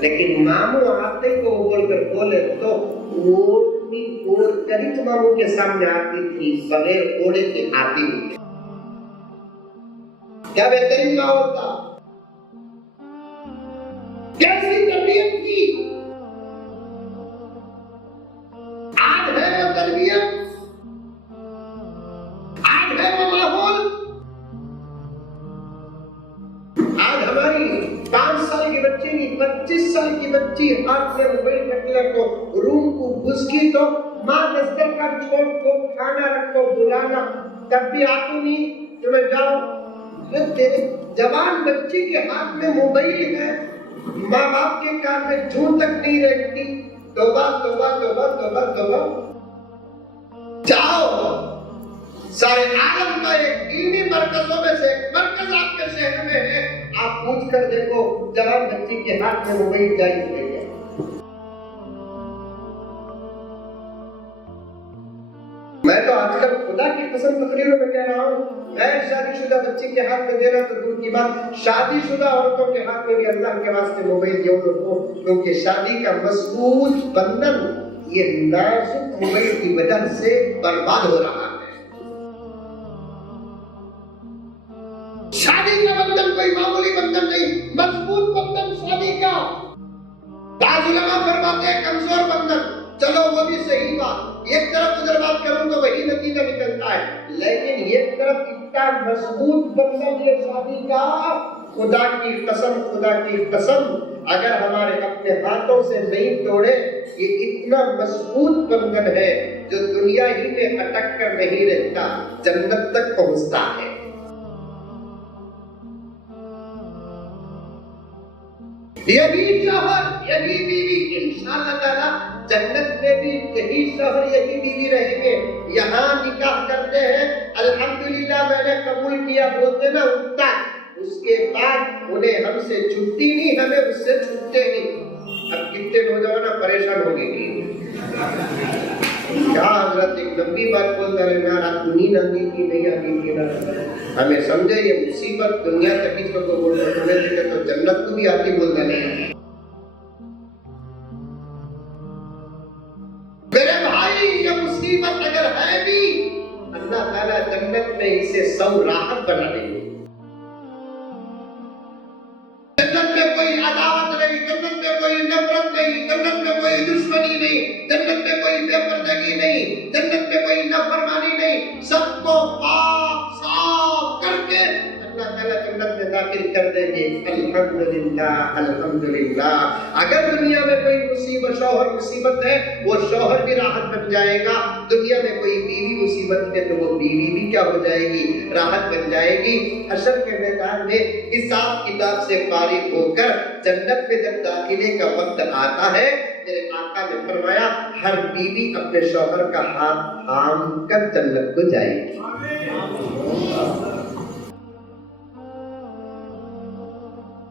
لیکن ماموں آتے ہی وہ بول کر بولے تو وہ اپنی اوڑھ کر ہی ماموں کے سامنے آتی تھی، بغیر اوڑھے کے آتی نہیں۔ کیا بہترین کیا ہوتا، کیسی تربیت تھی۔ آج ہے وہ تربیت، آج ہے وہ ماحول۔ آج ہماری 5 سال کی بچی کی 25 سال کی بچی ہاتھ میں موبائل رکھ لے تو روم کو گھس گئی تو ماں دسترخوان چھوڑ کو کھانا رکھو بلانا، تب بھی آتی نہیں تمہیں جاؤ۔ جوان بچی کے ہاتھ میں موبائل ہے، ماں باپ کے کان میں جوں تک نہیں رہتی۔ توبہ توبہ توبہ توبہ توبہ۔ جاؤ، سارے عالم کا ایک دینی مرکزوں میں سے ایک مرکز آپ کے شہر میں ہے، آپ پوچھ کر دیکھو جوان بچی کے ہاتھ میں موبائل جائز ہے کیا؟ میں تو آج کل خدا کی قسم تقریروں میں کہہ رہا ہوں، غیر شادی شدہ بچی کے ہاتھ میں دینا تو دور کی بات، شادی شدہ عورتوں کے ہاتھ میں بھی اللہ کے واسطے موبائل دیو رکھو، کیونکہ شادی کا مضبوط بندھن یہ نازک موبائل کی وجہ سے برباد ہو رہا ہے۔ شادی کا بندھن کوئی معمولی بندھن نہیں، مضبوط بندھن شادی کا۔ بعض علماء فرماتے ہیں کمزور بندھن، چلو وہ بھی صحیح بات، ایک طرف ادھر بات کروں تو وہی نتیجہ نکلتا ہے، لیکن ایک طرف اتنا مضبوط بندھن یہ شادی کا، خدا کی قسم خدا کی قسم اگر ہمارے اپنے ہاتھوں سے نہیں توڑے، یہ اتنا مضبوط بندھن ہے جو دنیا ہی میں اٹک کر نہیں رہتا، جنت تک پہنچتا ہے۔ یہی شوہر یہی بیوی انشاءاللہ تعالی جنت میں بھی یہی شوہر یہی بیوی رہیں گے۔ یہاں نکاح کرتے ہیں، الحمدللہ میں نے قبول کیا بولتے نا اٹھتا، اس کے بعد انہیں ہم سے چھٹتی نہیں، ہمیں اس سے چھٹتے نہیں۔ اب کتنے نوجوان پریشان ہو گئے کیا حضرت ایک لمبی بات بولتا رہے نا، رات نیند آتی تھی نہیں آتی تھی نا، ہمیں سمجھے یہ مصیبت دنیا تک اس کو بول رہے تھے تو جنت کو بھی آتی بولتا نہیں۔ میرے بھائی یہ مصیبت اگر ہے بھی، اللہ تعالیٰ جنت میں اسے 100 راحت بنا دیں گے۔ جنت میں کوئی عداوت نہیں، جنت میں کوئی نفرت نہیں، جنت میں کوئی دشمنی نہیں، جنت میں کوئی بے پردگی نہیں، جنت میں کوئی نافرمانی نہیں، سب کو پاک صاف کر کے اللہ تعالیٰ جنت میں داخل کر دیں گے۔ الحمدللہ الحمدللہ۔ اگر دنیا میں کوئی مصیبت شوہر مصیبت ہے، وہ شوہر بھی راحت بن جائے گا۔ دنیا میں کوئی بیوی مصیبت ہے تو وہ بیوی بھی کیا ہو جائے گی؟ راحت بن جائے گی۔ حشر کے میدان میں حساب کتاب سے فارغ ہو کر جنت میں جب داخلے کا وقت آتا ہے، میرے آقا نے فرمایا ہر بیوی اپنے شوہر کا ہاتھ تھام کر جنت کو جائے گی۔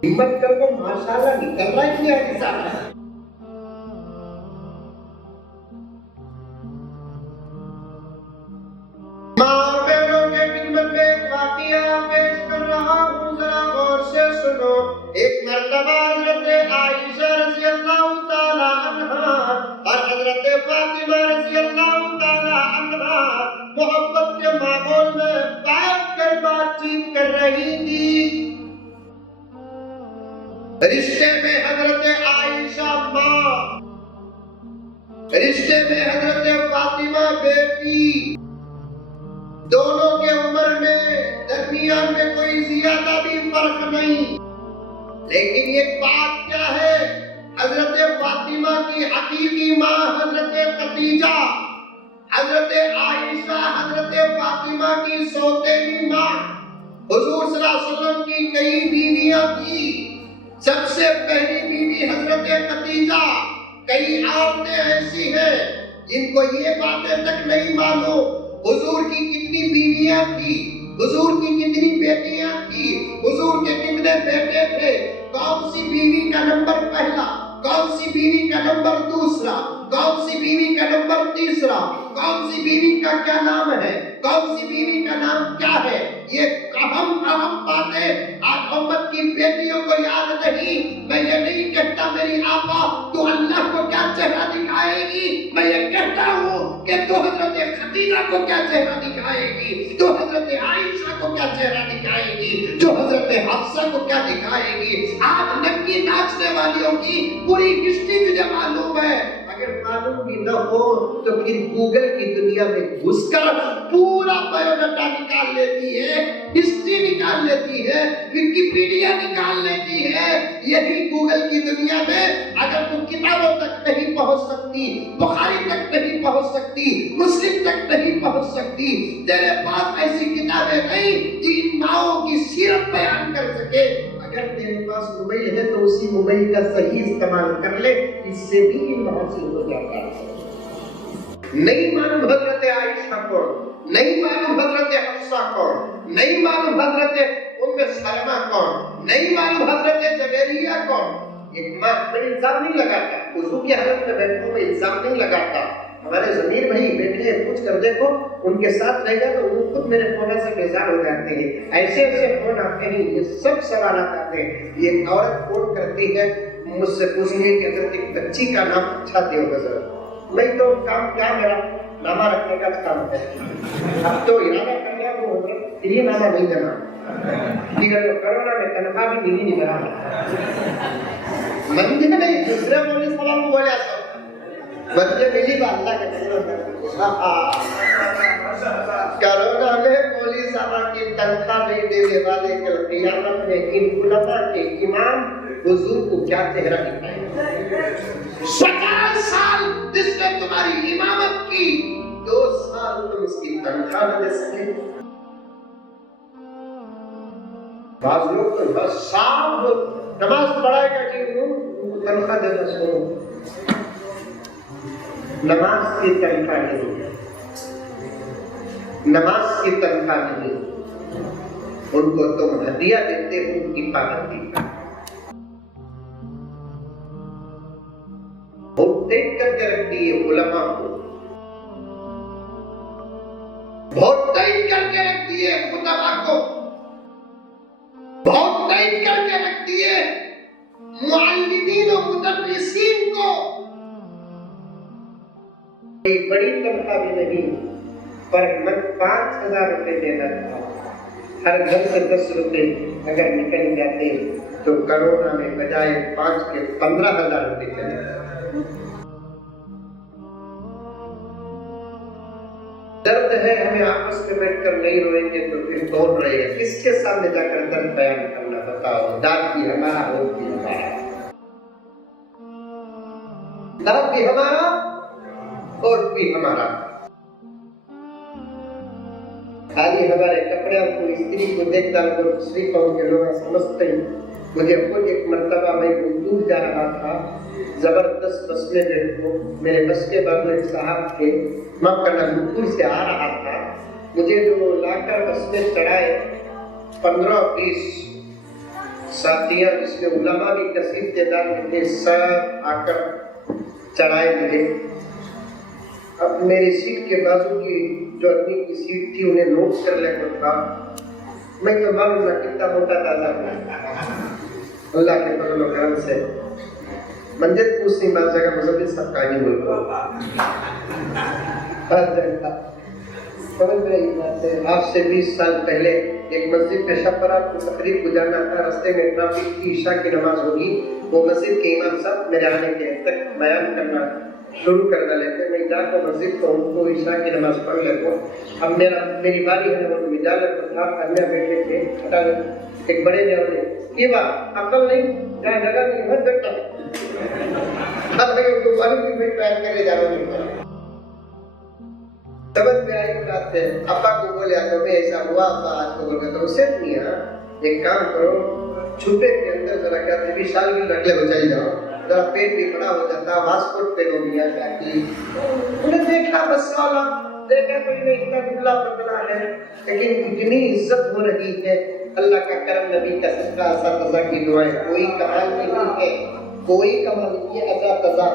ہمت کر کو ماشاءاللہ نکل رہا ہے کیا حساب؟ ماں بہنوں کے خدمت میں ایک واقعہ پیش کر رہا ہوں، ذرا غور سے سنو۔ ایک مرتبہ حضرت عائشہ رضی اللہ تعالی عنہا اور حضرت فاطمہ رضی اللہ تعالی عنہا محبت کے ماحول میں بیٹھ کر بات چیت کر رہی تھی۔ رشتے میں حضرت عائشہ ماں، رشتے میں حضرت فاطمہ بیٹی، دونوں کے عمر میں درمیان میں کوئی زیادہ بھی فرق نہیں، لیکن یہ بات کیا ہے؟ حضرت فاطمہ کی حقیقی ماں حضرت خدیجہ، حضرت عائشہ حضرت فاطمہ کی سوتیلی ماں۔ حضور صلی اللہ علیہ وسلم کی کئی بیویاں تھیں، سب سے پہلی بیوی حضرت خدیجہ۔ کئی عورتیں ایسی ہیں جن کو یہ باتیں تک نہیں معلوم حضور کی کتنی بیویاں تھی، حضور کی کتنی بیٹیاں تھی، حضور کے کتنے بیٹے تھے، کون سی بیوی کا نمبر پہلا، کون سی بیوی کا نمبر دوسرا، کون سی بیوی کا نمبر تیسرا، کون سی بیوی کا کیا نام ہے، کون سی بیوی کا نام کیا ہے، یہ اہم باتیں آج امت کی بیٹیوں کو یاد نہیں۔ میں یہ نہیں کہتا میری آقا تو اللہ کو کیا چہرہ دکھائے گی، میں یہ کہتا ہوں کہ تو حضرت خدیجہ کو کیا چہرہ دکھائے گی، تو حضرت عائشہ کو کیا چہرہ دکھائے گی، جو حضرت حفصہ کو کیا دکھائے گی۔ آج ننگی ناچنے والیوں کی پوری ہسٹری تجھے معلوم ہے، اگر معلوم بھی نہ ہو تو پھر گوگل کی دنیا میں گھس کر پورا بایو ڈاٹا نکال لیتی ہے، ہسٹری نکال لیتی ہے، ویکیپیڈیا نکال لیتی ہے۔ یہی گوگل کی دنیا میں اگر تم کتابوں تک نہیں پہنچ سکتی، بخاری تک نہیں پہنچ سکتی، مسلم تک نہیں پہنچ سکتی، تیرے پاس ایسی کتابیں نہیں جن ماؤں کی سیرت بیان کر سکے، اگر تیرے پاس موبائل ہے تو اسی موبائل کا صحیح استعمال کر لے، اس سے بھی علم حاصل ہو جاتا ہے۔ نہیں معلوم حضرت عائشہ کون، نہیں معلوم حضرت حفصہ کون، نہیں معلوم حضرت ام سلمہ کون، نہیں معلوم حضرت جویریہ کون۔ ایک ماں میں الزام نہیں لگاتا، وضو کی حالت میں بیٹھوں میں الزام نہیں لگاتا، ہمارے ضمیر بھائی بیٹھے ہیں، پوچھ کر دیکھو ان کے ساتھ رہ گیا تو وہ خود میرے فون سے بیزار ہو جاتے ہیں، ایسے ایسے فون آتے ہیں، یہ سب سوالات آتے ہیں۔ یہ عورت فون کرتی ہے مجھ سے پوچھتی ہے کہ حضرت ایک بچی کا نام اچھا دیو گزر، میں تو کام کیا میرا نامہ رکھنے کا کام ہے، اب تو ارادہ کر لیا وہ حضرت پھر یہ نامہ نہیں دینا، دیگر تو کرونا میں تنخواہ بھی نہیں ملا، مندر نہیں دوسرے مولوی صاحب کو بولے ایسا بچے ملی با اللہ کے کرونا میں مولوی صاحب کی تنخواہ نہیں دینے والے کل قیامت میں ان علماء کے امام حضور کو کیا چہرہ دکھائے گا؟ 50 سال جس نے تمہاری امامت کی، 2 سال تم اس کی تنخواہ نہ دے سکے۔ بعض لوگ تو بس صاحب نماز پڑھائے گا کہ تنخواہ دینا سنو، نماز کی تنخواہ نہیں، نماز کی تنخواہ نہیں، ان کو تم ہدیہ دیتے ہو ان کی پابندی کا۔ بہت ٹیک کر کے رکھ دیے علماء کو، بہت ٹائٹ کر کے رکھ دیے خطبہ کو، بہت ٹائٹ کر کے رکھ دیے معلمین و مدرسین کو۔ کوئی بڑی تنخواہ بھی نہیں، پر من 5000 روپے دینا تھا، ہر گھر سے 10 روپے اگر نکل جاتے تو کرونا میں بجائے 5 کے 15,000 روپے چلے۔ درد ہے ہمیں آپس میں بیٹھ کر نہیں روئیں گے تو پھر کون رہے گا؟ کس کے سامنے جا کر درد بیان کرنا؟ بتاؤ، داد بھی ہمارا، ہوت بھی ہمارا، داد بھی ہمارا اور بھی ہمارا۔ خالی ہمارے کپڑے کو استری کو دیکھتا ہوں دوسری قوم کے لوگ سمجھتے ہیں۔ مجھے خود ایک مرتبہ میں دور جا رہا تھا، زبردست بس میں میرے بس کے بعد ایک صاحب تھے، میں دور سے آ رہا تھا، مجھے جو لا کر بس میں چڑھائے 15-20 ساتھیاں جس میں علماء بھی کثیر تعداد میں تھے، سب آ کر چڑھائے مجھے۔ اب میری سیٹ کے بازو کی جو آدمی کی سیٹ تھی انہیں نوٹ کر لے کر تھا، میں تو معلوم نہ کتنا موٹا تازہ ہوں، اللہ کے فضل و کرم سے منجد پوچھنی بات جگہ مذہبی سب کہانی ملک ہر جگہ سمجھ میں یہ بات ہے۔ آج سے 20 سال پہلے ایک مسجد میں شب برات کو تقریب کو جانا تھا، رستے میں ٹرافک کی، عشاء کی نماز ہوگی، وہ مسجد کے امام صاحب میرے آنے کے تک بیان کرنا شروع کر ڈالے، میں جا کر مسجد کو ان کو عشاء کی نماز پڑھ لیتا ہوں۔ اب میری باری ہے، وہ مجالہ تھا، انیا بیٹھے تھے، ہٹا ایک بڑے نے انہیں یہ بات عقل نہیں جہاں جگہ نہیں ہر بیٹھا اب میں ان کو باری کی بھی بیان کرے جا رہا ہوں۔ سبت میں آئی بات ہے، ابا کو بولے تو میں ایسا ہوا، ابا آج کو بول گیا تو اسے نہیں ہے، ایک کام کرو چھوٹے کے اندر ذرا کیا تیری شال بھی رکھ لے ہو چاہیے جاؤ، ذرا پیٹ بھی بڑا ہو جاتا، واسکوٹ پہ لو گیا کیا انہیں دیکھا بس والا دیکھا کوئی نہیں اتنا دبلا پتلا ہے، لیکن اتنی عزت ہو رہی ہے، اللہ کا کرم نبی کا صدقہ اساتذہ کی دعائیں، کوئی کمال نہیں ہے، کوئی کمال نہیں ہے، اساتذہ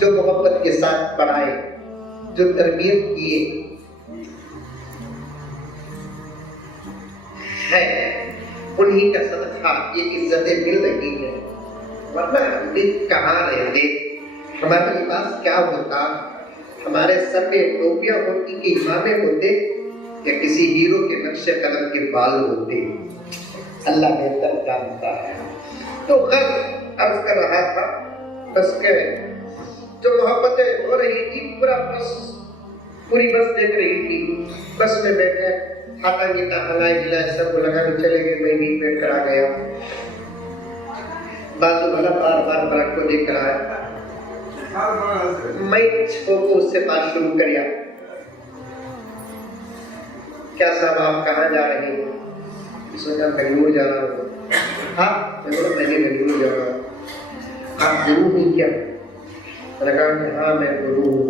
جو محبت کے ساتھ پڑھائے، جو تربیت کیے ہے، انہی کا صدقہ یہ عزتیں مل رہی ہیں، ورنہ ہم بھی کہاں رہتے، ہمارے پاس کیا ہوتا، ہمارے سر میں ٹوپیاں ہوتی کہ امامے ہوتے یا کسی ہیرو کے نقش قدم کے بال ہوتے، اللہ بہتر جانتا ہے۔ تو عرض کر رہا تھا بس کہ جو محبتیں ہو رہی تھی پوری بس دیکھ رہی تھی، بس میں بیٹھے ہاتھا گیتا ہلائے جلائے سب کو لگا کہ چلے گئے، میں بھی بیٹھ کر آ گیا، بازو بھلا بار بار برق کو دیکھ رہا ہے، میں چھو کو اس سے بات شروع کریا، کیا صاحب آپ کہاں جا رہے ہیں؟ اس نے کہا بنگلور جا رہا ہوں۔ ہاں میں بولا میں بھی بنگلور جا رہا ہوں۔ آپ گرو ہیں کیا؟ میں نے کہا کہ ہاں میں گرو ہوں۔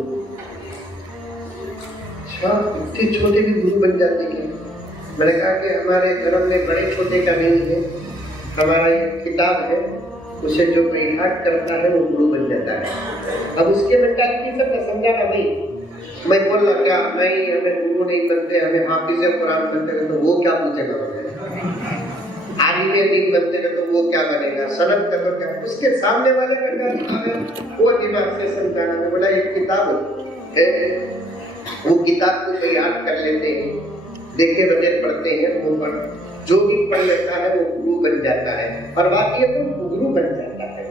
اچھا اتنے چھوٹے بھی گرو بن جاتے کیا؟ میں نے کہا کہ ہمارے دھرم میں بڑے چھوٹے کا نہیں ہے، ہمارا ایک کتاب ہے، اسے جو پریہاٹ کرتا ہے وہ گرو بن جاتا ہے۔ اب اس کے مینٹالٹی سے میں سمجھا نہ بھائی، میں بول رہا کیا نہیں ہمیں گرو نہیں بنتے، ہمیں حافظ قرآن بنتے تو وہ کیا پوچھے گا، عالم دین بنتے تو وہ کیا بنے گا، سند کا تو کیا، اس کے سامنے والے کا کیا دماغ ہے وہ دماغ سے سمجھانا۔ میں بولا ایک کتاب ہے، وہ کتاب کو تیار کر لیتے ہیں، دیکھے بغیر پڑھتے ہیں، وہ پڑھ جو بھی پڑھ لیتا ہے وہ گرو بن جاتا ہے، اور واقعی تو گرو بن جاتا ہے۔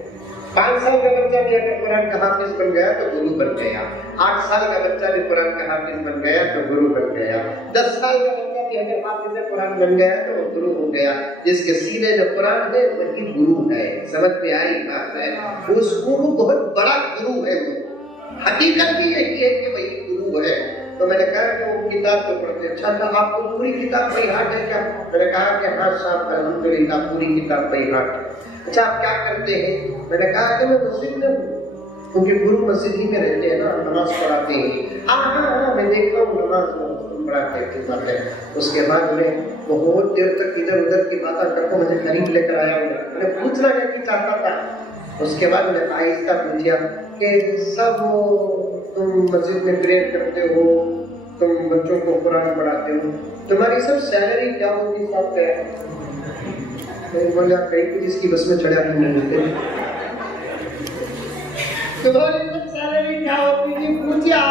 5 سال کا بچہ بھی اگر قرآن کا حافظ بن گیا تو گرو بن گیا، 8 سال کا بچہ بھی قرآن کا حافظ بن گیا تو گرو بن گیا، 10 سال کا بچہ بھی اگر حافظ قرآن بن گیا تو وہ گرو ہو گیا۔ جس کے سینے جو قرآن ہے وہی گرو ہے، سمجھ میں آئی بات ہے، اس کو بہت بڑا گرو ہے، وہ حقیقت بھی یہی ہے کہ وہی گرو ہے۔ تو میں نے کہا کہ وہ کتاب کو پڑھتے، اچھا تھا آپ کو پوری کتاب پہ ہاتھ ہے کیا؟ میں نے کہا کہ ہاں صاحب الحمدللہ پوری کتاب پہ ہاتھ ہے۔ اچھا آپ کیا کرتے ہیں؟ میں نے کہا کہ میں مسجد میں ہوں، کیونکہ گرو مسجد ہی میں رہتے ہیں نا، نماز پڑھاتے ہیں۔ ہاں میں دیکھ رہا ہوں نماز پڑھاتے ہیں۔ اس کے بعد میں بہت دیر تک ادھر ادھر کی باتیں کرتا ہوں، مجھے قریب لے کر آیا ہوں، میں نے پوچھنا کیا چاہتا تھا۔ اس کے بعد میں نے آہستہ پوچھا کہ سب تم مسجد میں پریئر کرتے ہو، تم بچوں کو قرآن پڑھاتے ہو، تمہاری سب سیلری کیا ہوتی صاحب کیا؟ میں بولا کہیں بھی جس کی بس میں چڑھا نہیں ملتے، تمہاری سب سیلری کیا ہوتی تھی پوچھا؟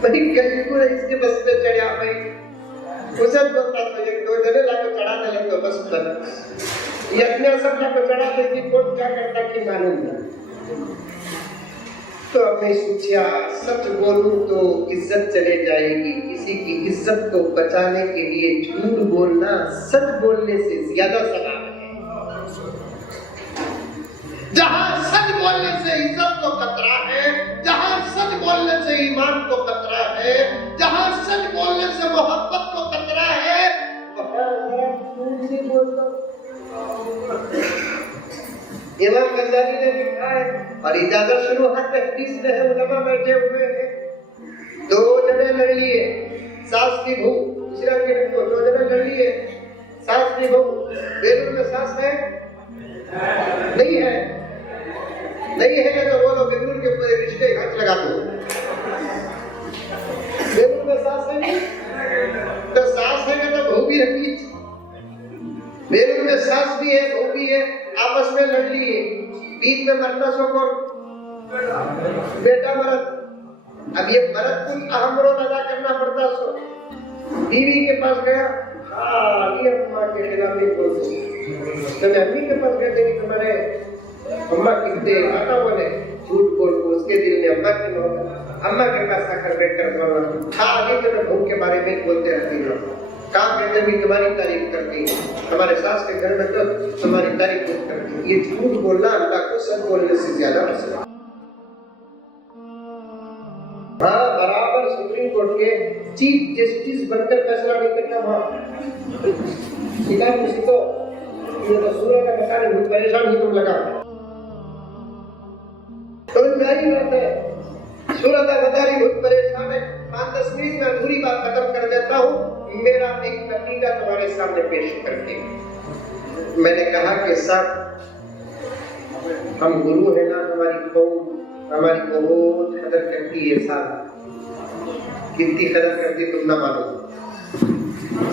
بھائی کہیں کو اس کے بس میں چڑھا، بھائی اسے بولتا تو ایک 2 جنے لا کو چڑھا دے لگ تو بس پر یہ اپنے سب لا کو چڑھا دے کہ کون کیا کرتا کہ معلوم نہیں۔ تو اب میں سوچا سچ بولوں تو عزت چلے جائے گی، کسی کی عزت کو بچانے کے لیے جھوٹ بولنا سچ بولنے سے زیادہ ثواب ہے۔ جہاں سچ بولنے سے عزت کو خطرہ ہے، جہاں سچ بولنے سے ایمان کو خطرہ ہے، جہاں سچ بولنے سے محبت کو خطرہ ہے، وہاں نہیں بولتا۔ امام غزالی نے لکھا ہے، اور اجازت شروحات حدیث میں ہے، علماء بیٹھے ہوئے ہیں، 2 جنے لڑ لیے ساس کی بہو، دوسرا کہ 2 جنے لڑ لیے ساس کی بہو، بیرون میں ساس ہے نہیں ہے، نہیں ہے تو بولو بیرون کے پورے رشتے ہاتھ لگا دو، بیرون میں ساس ہے نہیں تو ساس ہے تو بہو بھی رکھی، بیرون میں ساس بھی ہے بہو بھی ہے، آپس میں لڑ لیے، بیچ میں مرتا سو کو بیٹا مرد، اب یہ مرد کچھ اہم رول ادا کرنا پڑتا سو، بیوی کے پاس گیا، علی اماں کے خلاف نہیں بول دو، تو میں امی کے پاس گئے تھے کہ تمہارے اماں کتنے آتا بولے جھوٹ بول کو، اس کے دل میں اماں کی محبت، اماں کے پاس آ کر بیٹھ کر بولنا، علی تو بہو کے بارے میں بولتے رہتی ہوں، کام کرتے بھی تمہاری تعریف کرتی ہیں، ہمارے ساس کے گھر میں تو تمہاری تعریف نہیں کرتی۔ یہ جھوٹ بولنا اللہ کو سچ بولنے سے زیادہ پسند ہے۔ ہاں برابر سپریم کورٹ کے چیف جسٹس بن کر فیصلہ نہیں کرنا، وہاں کتاب کو سیکھو، یہ تو سورہ کا بتانے بہت پریشان ہی تم لگا تو میری بات ہے، سورہ کا بتانے بہت پریشان ہے، 5-10 منٹ میں ادھوری بات ختم کر دیتا ہوں، میرا ایک نتیجہ تمہارے سامنے پیش کر کے میں نے کہا کہ صاحب ہم گرو ہے نا، ہماری قوم ہماری بہت قدر کرتی ہے، صاحب کتنی قدر کرتی تم نہ مانو،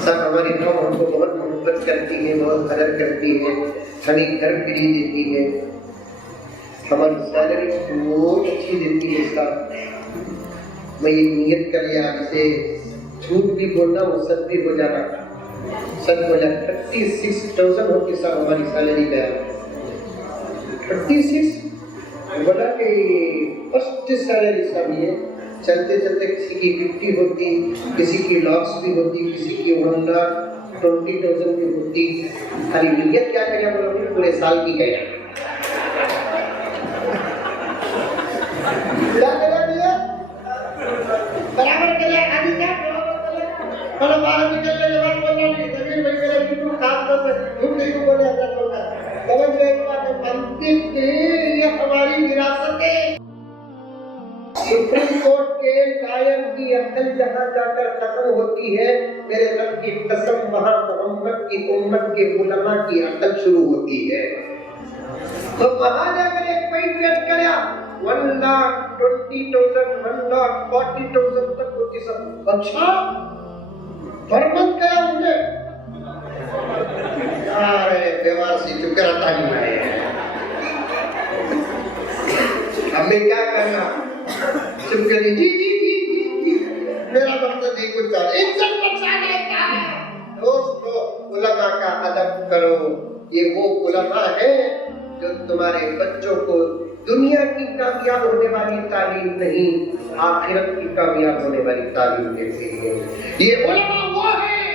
سب ہماری قوم ہم کو بہت محبت کرتی ہے، بہت قدر کرتی ہے، ہمیں گھر فری دیتی ہے، ہماری سیلری بہت اچھی دیتی ہے صاحب۔ میں یہ نیت کر لیا آج سے جھوٹ بھی بولنا وہ سچ بھی ہو جانا، سچ بولا 36,000 ہوتی صاحب ہماری سیلری گیا 36، بولا کہ فرسٹ سیلری صاحب یہ چلتے چلتے کسی کی 50 ہوتی، کسی کی لاکس بھی ہوتی، کسی کی 1,20,000 بھی ہوتی، خالی نیت کیا کریا بولو گے پورے سال کی گیا، کیا کریا نیت برابر کریا، خالی کیا برابر باہر نکلنے کے بعد بولنا نہیں، زمین بھائی میرا یوٹیوب خاص طور سے جھوٹ نہیں بولے حضرت ہوگا، سمجھ گئے ایک بات ہے، منطق یہ ہماری وراثت ہے۔ سپریم کورٹ کے قائم کی عقل جہاں جا کر ختم ہوتی ہے، میرے رب کی قسم وہاں محمد کی امت کے علماء کی عقل شروع ہوتی ہے۔ تو وہاں جا کر ایک پوائنٹ کٹ کریا 1,20,000 1,40,000 تک ہوتی سب، اچھا فرمت کیا مجھے ارے بیواسی تو کرتا ہی نہیں ہے، ہمیں کیا کرنا چپ کر جی جی جی جی میرا مقصد نہیں کچھ چاہتا، عزت بچانے کا دوستو علماء کا ادب کرو، یہ وہ علماء ہیں جو تمہارے بچوں کو دنیا کی کامیاب ہونے والی تعلیم نہیں آخرت کی کامیاب ہونے والی تعلیم دیتے ہیں، یہ علماء وہ ہیں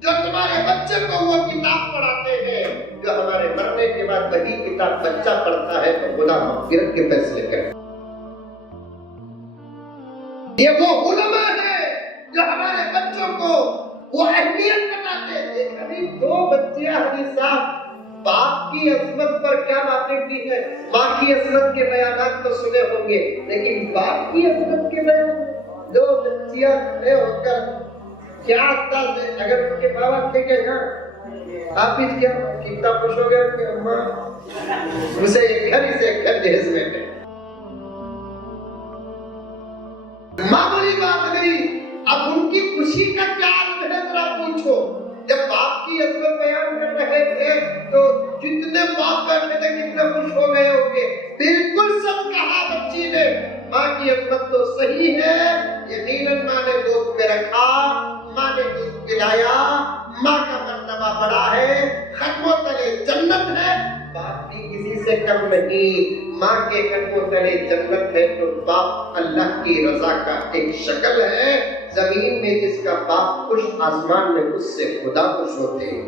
جو تمہارے بچے کو وہ کتاب پڑھاتے ہیں جو ہمارے مرنے کے بعد وہی کتاب بچہ پڑھتا ہے تو خدا مغفرت کے فیصلے کرے، یہ وہ علماء ہیں جو ہمارے بچوں کو وہ اہمیت بتاتے ہیں۔ ابھی 2 بچیاں حدیثہ باپ کی عظمت پر کیا باتیں کی ہیں، ماں کی عظمت کے بیانات تو سنے ہوں گے، لیکن باپ کی عظمت کے بیان 2 بچیاں کھڑے ہو کر کیا انداز ہے، اگر ان کے بابا تھے کہ ہاں آپ ہی کیا کتنا خوش ہو گیا کہ اماں اسے ایک گھر ہی سے ایک گھر جہیز میں ہے، معمولی بات نہیں، اب ان کی خوشی کا کیا عالم ہے ذرا پوچھو، جب باپ کی عظمت بیان کر رہے تھے تو جتنے باپ بیٹھے تھے کتنے خوش ہو گئے ہوں گے، بالکل سب کہا بچی نے ماں کی عظمت تو صحیح ہے، یقیناً ماں نے دودھ پہ رکھا، ماں نے دودھ پلایا، ماں کا مرتبہ بڑا ہے، ختم و تلے جنت ہے، باپ بھی کسی سے کم نہیں، ماں کے ختم و تلے جنت ہے تو باپ اللہ کی رضا کا ایک شکل ہے، زمین میں جس کا باپ خوش آسمان میں اس سے خدا خوش ہوتے ہیں،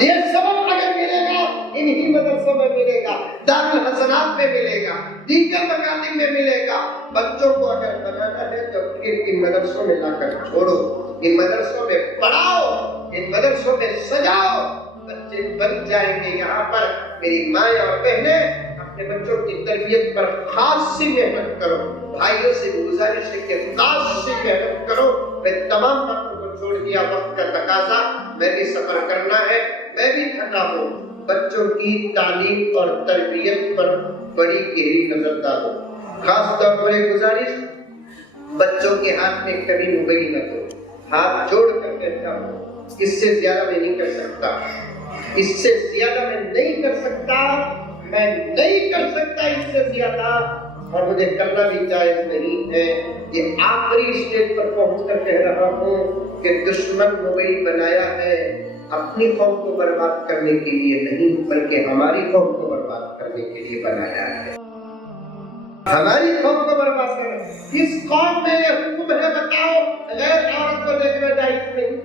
یہ سبب اگر ملے گا انہی مدرسوں میں ملے گا، دارالحسنات میں ملے گا، دیگر مکاتب میں ملے گا، بچوں کو اگر بنانا ہے تو پھر ان مدرسوں میں لا کر چھوڑو، ان مدرسوں میں پڑھاؤ، ان مدرسوں میں سجاؤ، بچے بن جائیں گے یہاں پر۔ میری ماں اور بہنیں اپنے بچوں کی تربیت پر خاص سی محنت کرو، بھائیوں سے گزارش ہے کہ خاص سی محنت کرو، میں تمام باتوں کو چھوڑ دیا، وقت کا تقاضا، میں بھی سفر کرنا ہے، میں بھی تھکا ہوں، بچوں کی تعلیم اور تربیت پر بڑی گہری نظر ڈالو، خاص طور پر ایک گزارش، بچوں کے ہاتھ میں کبھی موبائل نہ دو، ہاتھ جوڑ کر کہتا ہوں اس سے زیادہ میں نہیں کر سکتا، اس سے زیادہ میں نہیں کر سکتا، میں نہیں کر سکتا اس سے زیادہ، اور مجھے کرنا بھی جائز نہیں ہے۔ یہ آخری اسٹیج پر پہنچ کر کہہ رہا ہوں کہ دشمن موبائل بنایا ہے اپنی قوم کو برباد کرنے کے لیے نہیں بلکہ ہماری قوم کو برباد کرنے کے لیے بنایا ہے، ہماری قوم کو برباد کرنا۔ کس قوم میں یہ حکم ہے بتاؤ غیر عورت کو دیکھنا جائز نہیں؟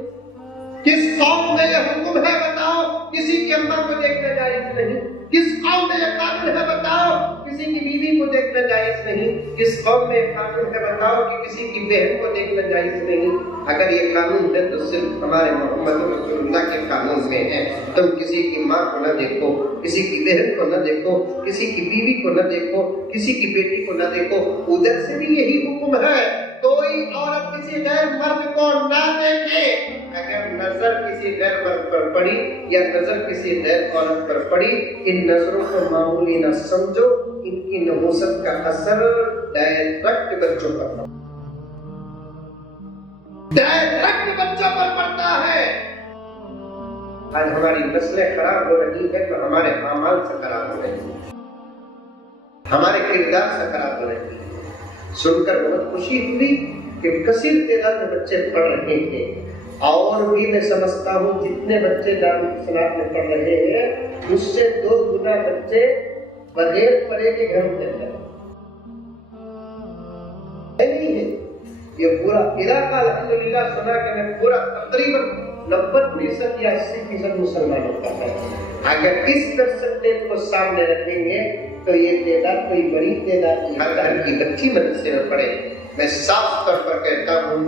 کس قوم میں یہ حکم ہے بتاؤ کسی کی اماں کو دیکھنا جائز نہیں؟ کس قوم میں یہ قانون ہے بتاؤ کسی کی بیوی کو دیکھنا جائز نہیں؟ کس قوم میں یہ قانون ہے بتاؤ کہ کسی کی بہن کو دیکھنا جائز نہیں؟ اگر یہ قانون ہے تو صرف ہمارے محمد رسول اللہ کے قانون میں ہے۔ تم کسی کی ماں کو نہ دیکھو، کسی کی بہن کو نہ دیکھو، کسی کی بیوی کو نہ دیکھو، کسی کی بیٹی کو نہ دیکھو، ادھر سے بھی یہی حکم ہے، کوئی عورت کسی غیر مرد کو نہ دیکھے، اگر نظر کسی غیر مرد پر پڑی یا نظر کسی غیر عورت پر پڑی، ان نظروں کو معمولی نہ سمجھو، ان کی نحوست کا اثر ڈائریکٹ بچوں پر پڑتا ہے، ڈائریکٹ بچوں پر پڑتا ہے۔ آج ہماری نسلیں خراب ہو رہی ہے تو ہمارے اعمال سے خراب ہو رہی ہے، ہمارے کردار سے خراب ہو رہی ہے۔ سن کر بہت خوشی ہوئی کہ کثیر تعداد میں بچے پڑھ رہے ہیں، اور بھی میں سمجھتا ہوں جتنے بچے دارالسلام میں پڑھ رہے ہیں اس سے 2 گنا بچے بغیر پڑھے کے گھروں کے اندر نہیں ہے۔ یہ پورا علاقہ الحمدللہ سنا کہ میں پورا تقریباً 90% یا 80% مسلمانوں کا ہے۔ اگر اس پرسنٹیج کو سامنے رکھیں گے تو یہ تعداد کوئی بڑی تعداد نہیں، ہر کی بچی مدرسے میں پڑھے۔ میں صاف طور پر کہتا ہوں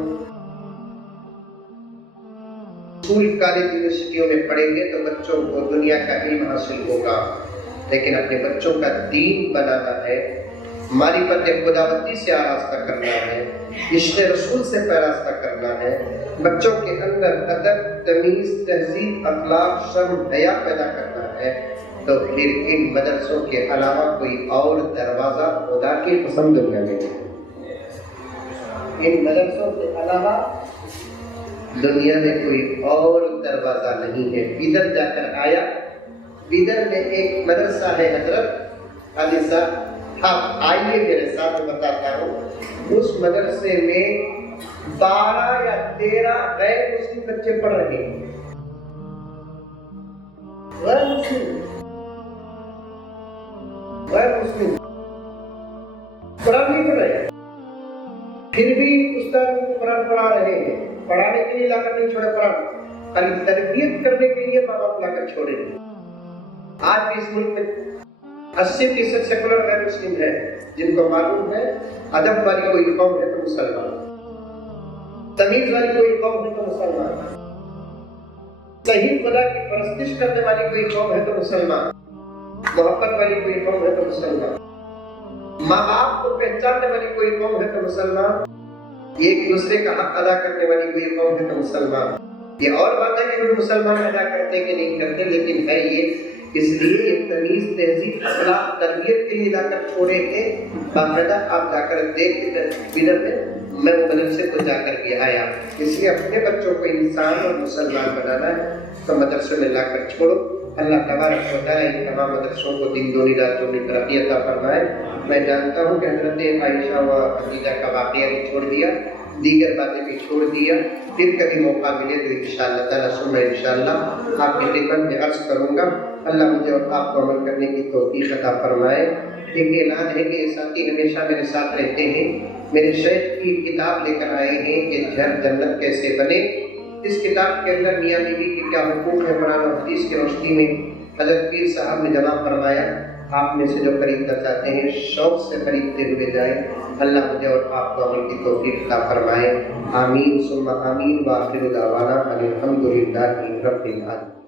اسکول کالج یونیورسٹیوں میں پڑھیں گے تو بچوں کو دنیا کا علم حاصل ہوگا، لیکن اپنے بچوں کا دین بنانا ہے، معرفت خداوندی سے آراستہ کرنا ہے، عشق رسول سے پیراستہ کرنا ہے، بچوں کے اندر ادب، تمیز، تہذیب، اخلاق، شرم، حیا پیدا کرنا ہے، تو پھر ان مدرسوں کے علاوہ کوئی اور دروازہ خدا کی قسم دنیا میں نہیں۔ ان مدرسوں کے علاوہ دنیا میں کوئی اور دروازہ نہیں ہے۔ بیدر جا کر آیا، بیدر میں ایک مدرسہ ہے حضرت علیسہ، آپ آئیے میرے ساتھ بتاتا ہوں۔ اس مدرسے میں 12 یا 13 غیر مسلم بچے پڑھ رہے ہیں، غیر مسلم قرآن نہیں پڑھ رہے، پھر بھی استاد قرآن پڑھا رہے ہیں۔ پڑھانے کے لیے لا کر نہیں چھوڑے قرآن، خالی تربیت کرنے کے لیے ماں باپ لا کر چھوڑے۔ آج بھی اس ملک میں 80% سیکولر غیر مسلم ہے، جن کو معلوم ہے ادب والی کوئی قوم ہے تو مسلمان، تمیز والی کوئی قوم ہے تو مسلمان، صحیح خدا کی پرستش کرنے والی کوئی قوم ہے تو مسلمان، محبت والی کوئی قوم ہے تو مسلمان، ماں باپ کو پہچاننے والی کوئی قوم ہے تو مسلمان، ایک دوسرے کا حق ادا کرنے والی کوئی قوم ہے تو مسلمان۔ یہ اور بات ہے کہ مسلمان ادا کرتے کہ نہیں کرتے، لیکن ہے یہ اس لیے تمیز، تہذیب، اخلاق، تربیت کے لیے لا کر چھوڑے کہ باقاعدہ آپ جا کر دیکھ بیدر میں وہ مدرسے کو جا کر کے آیا۔ اس لیے اپنے بچوں کو انسان اور مسلمان بنانا ہے تو مدرسے میں لا کر چھوڑو۔ اللہ تبارک و تعالیٰ ان تمام مدرسوں کو دن دونی رات چوگنی ترقی عطا فرمائے۔ میں جانتا ہوں کہ حضرت عائشہ و خدیجہ کا واقعہ بھی چھوڑ دیا، دیگر باتیں بھی چھوڑ دیا، پھر کبھی موقع ملے تو انشاءاللہ تعالیٰ سننا انشاءاللہ آپ کی خدمت میں عرض کروں گا۔ اللہ مجھے اور آپ کو عمل کرنے کی توفیق عطا فرمائے۔ ایک اعلان ہے کہ یہ ساتھی ہمیشہ میرے ساتھ رہتے ہیں، میرے شیخ کی کتاب لے کر آئے ہیں کہ گھر جنت کیسے بنے۔ اس کتاب کے اندر میاں بیوی کے کیا حقوق ہیں قرآن و حدیث کی روشنی میں حضرت پیر صاحب نے جمع فرمایا۔ آپ میں سے جو خریدنا چاہتے ہیں شوق سے خریدتے ہوئے جائیں۔ اللہ مجھے اور آپ کو عمل کی توفیق عطا فرمائے۔ آمین ثم آمین، وآخر دعوانا ان الحمد للہ رب العالمین۔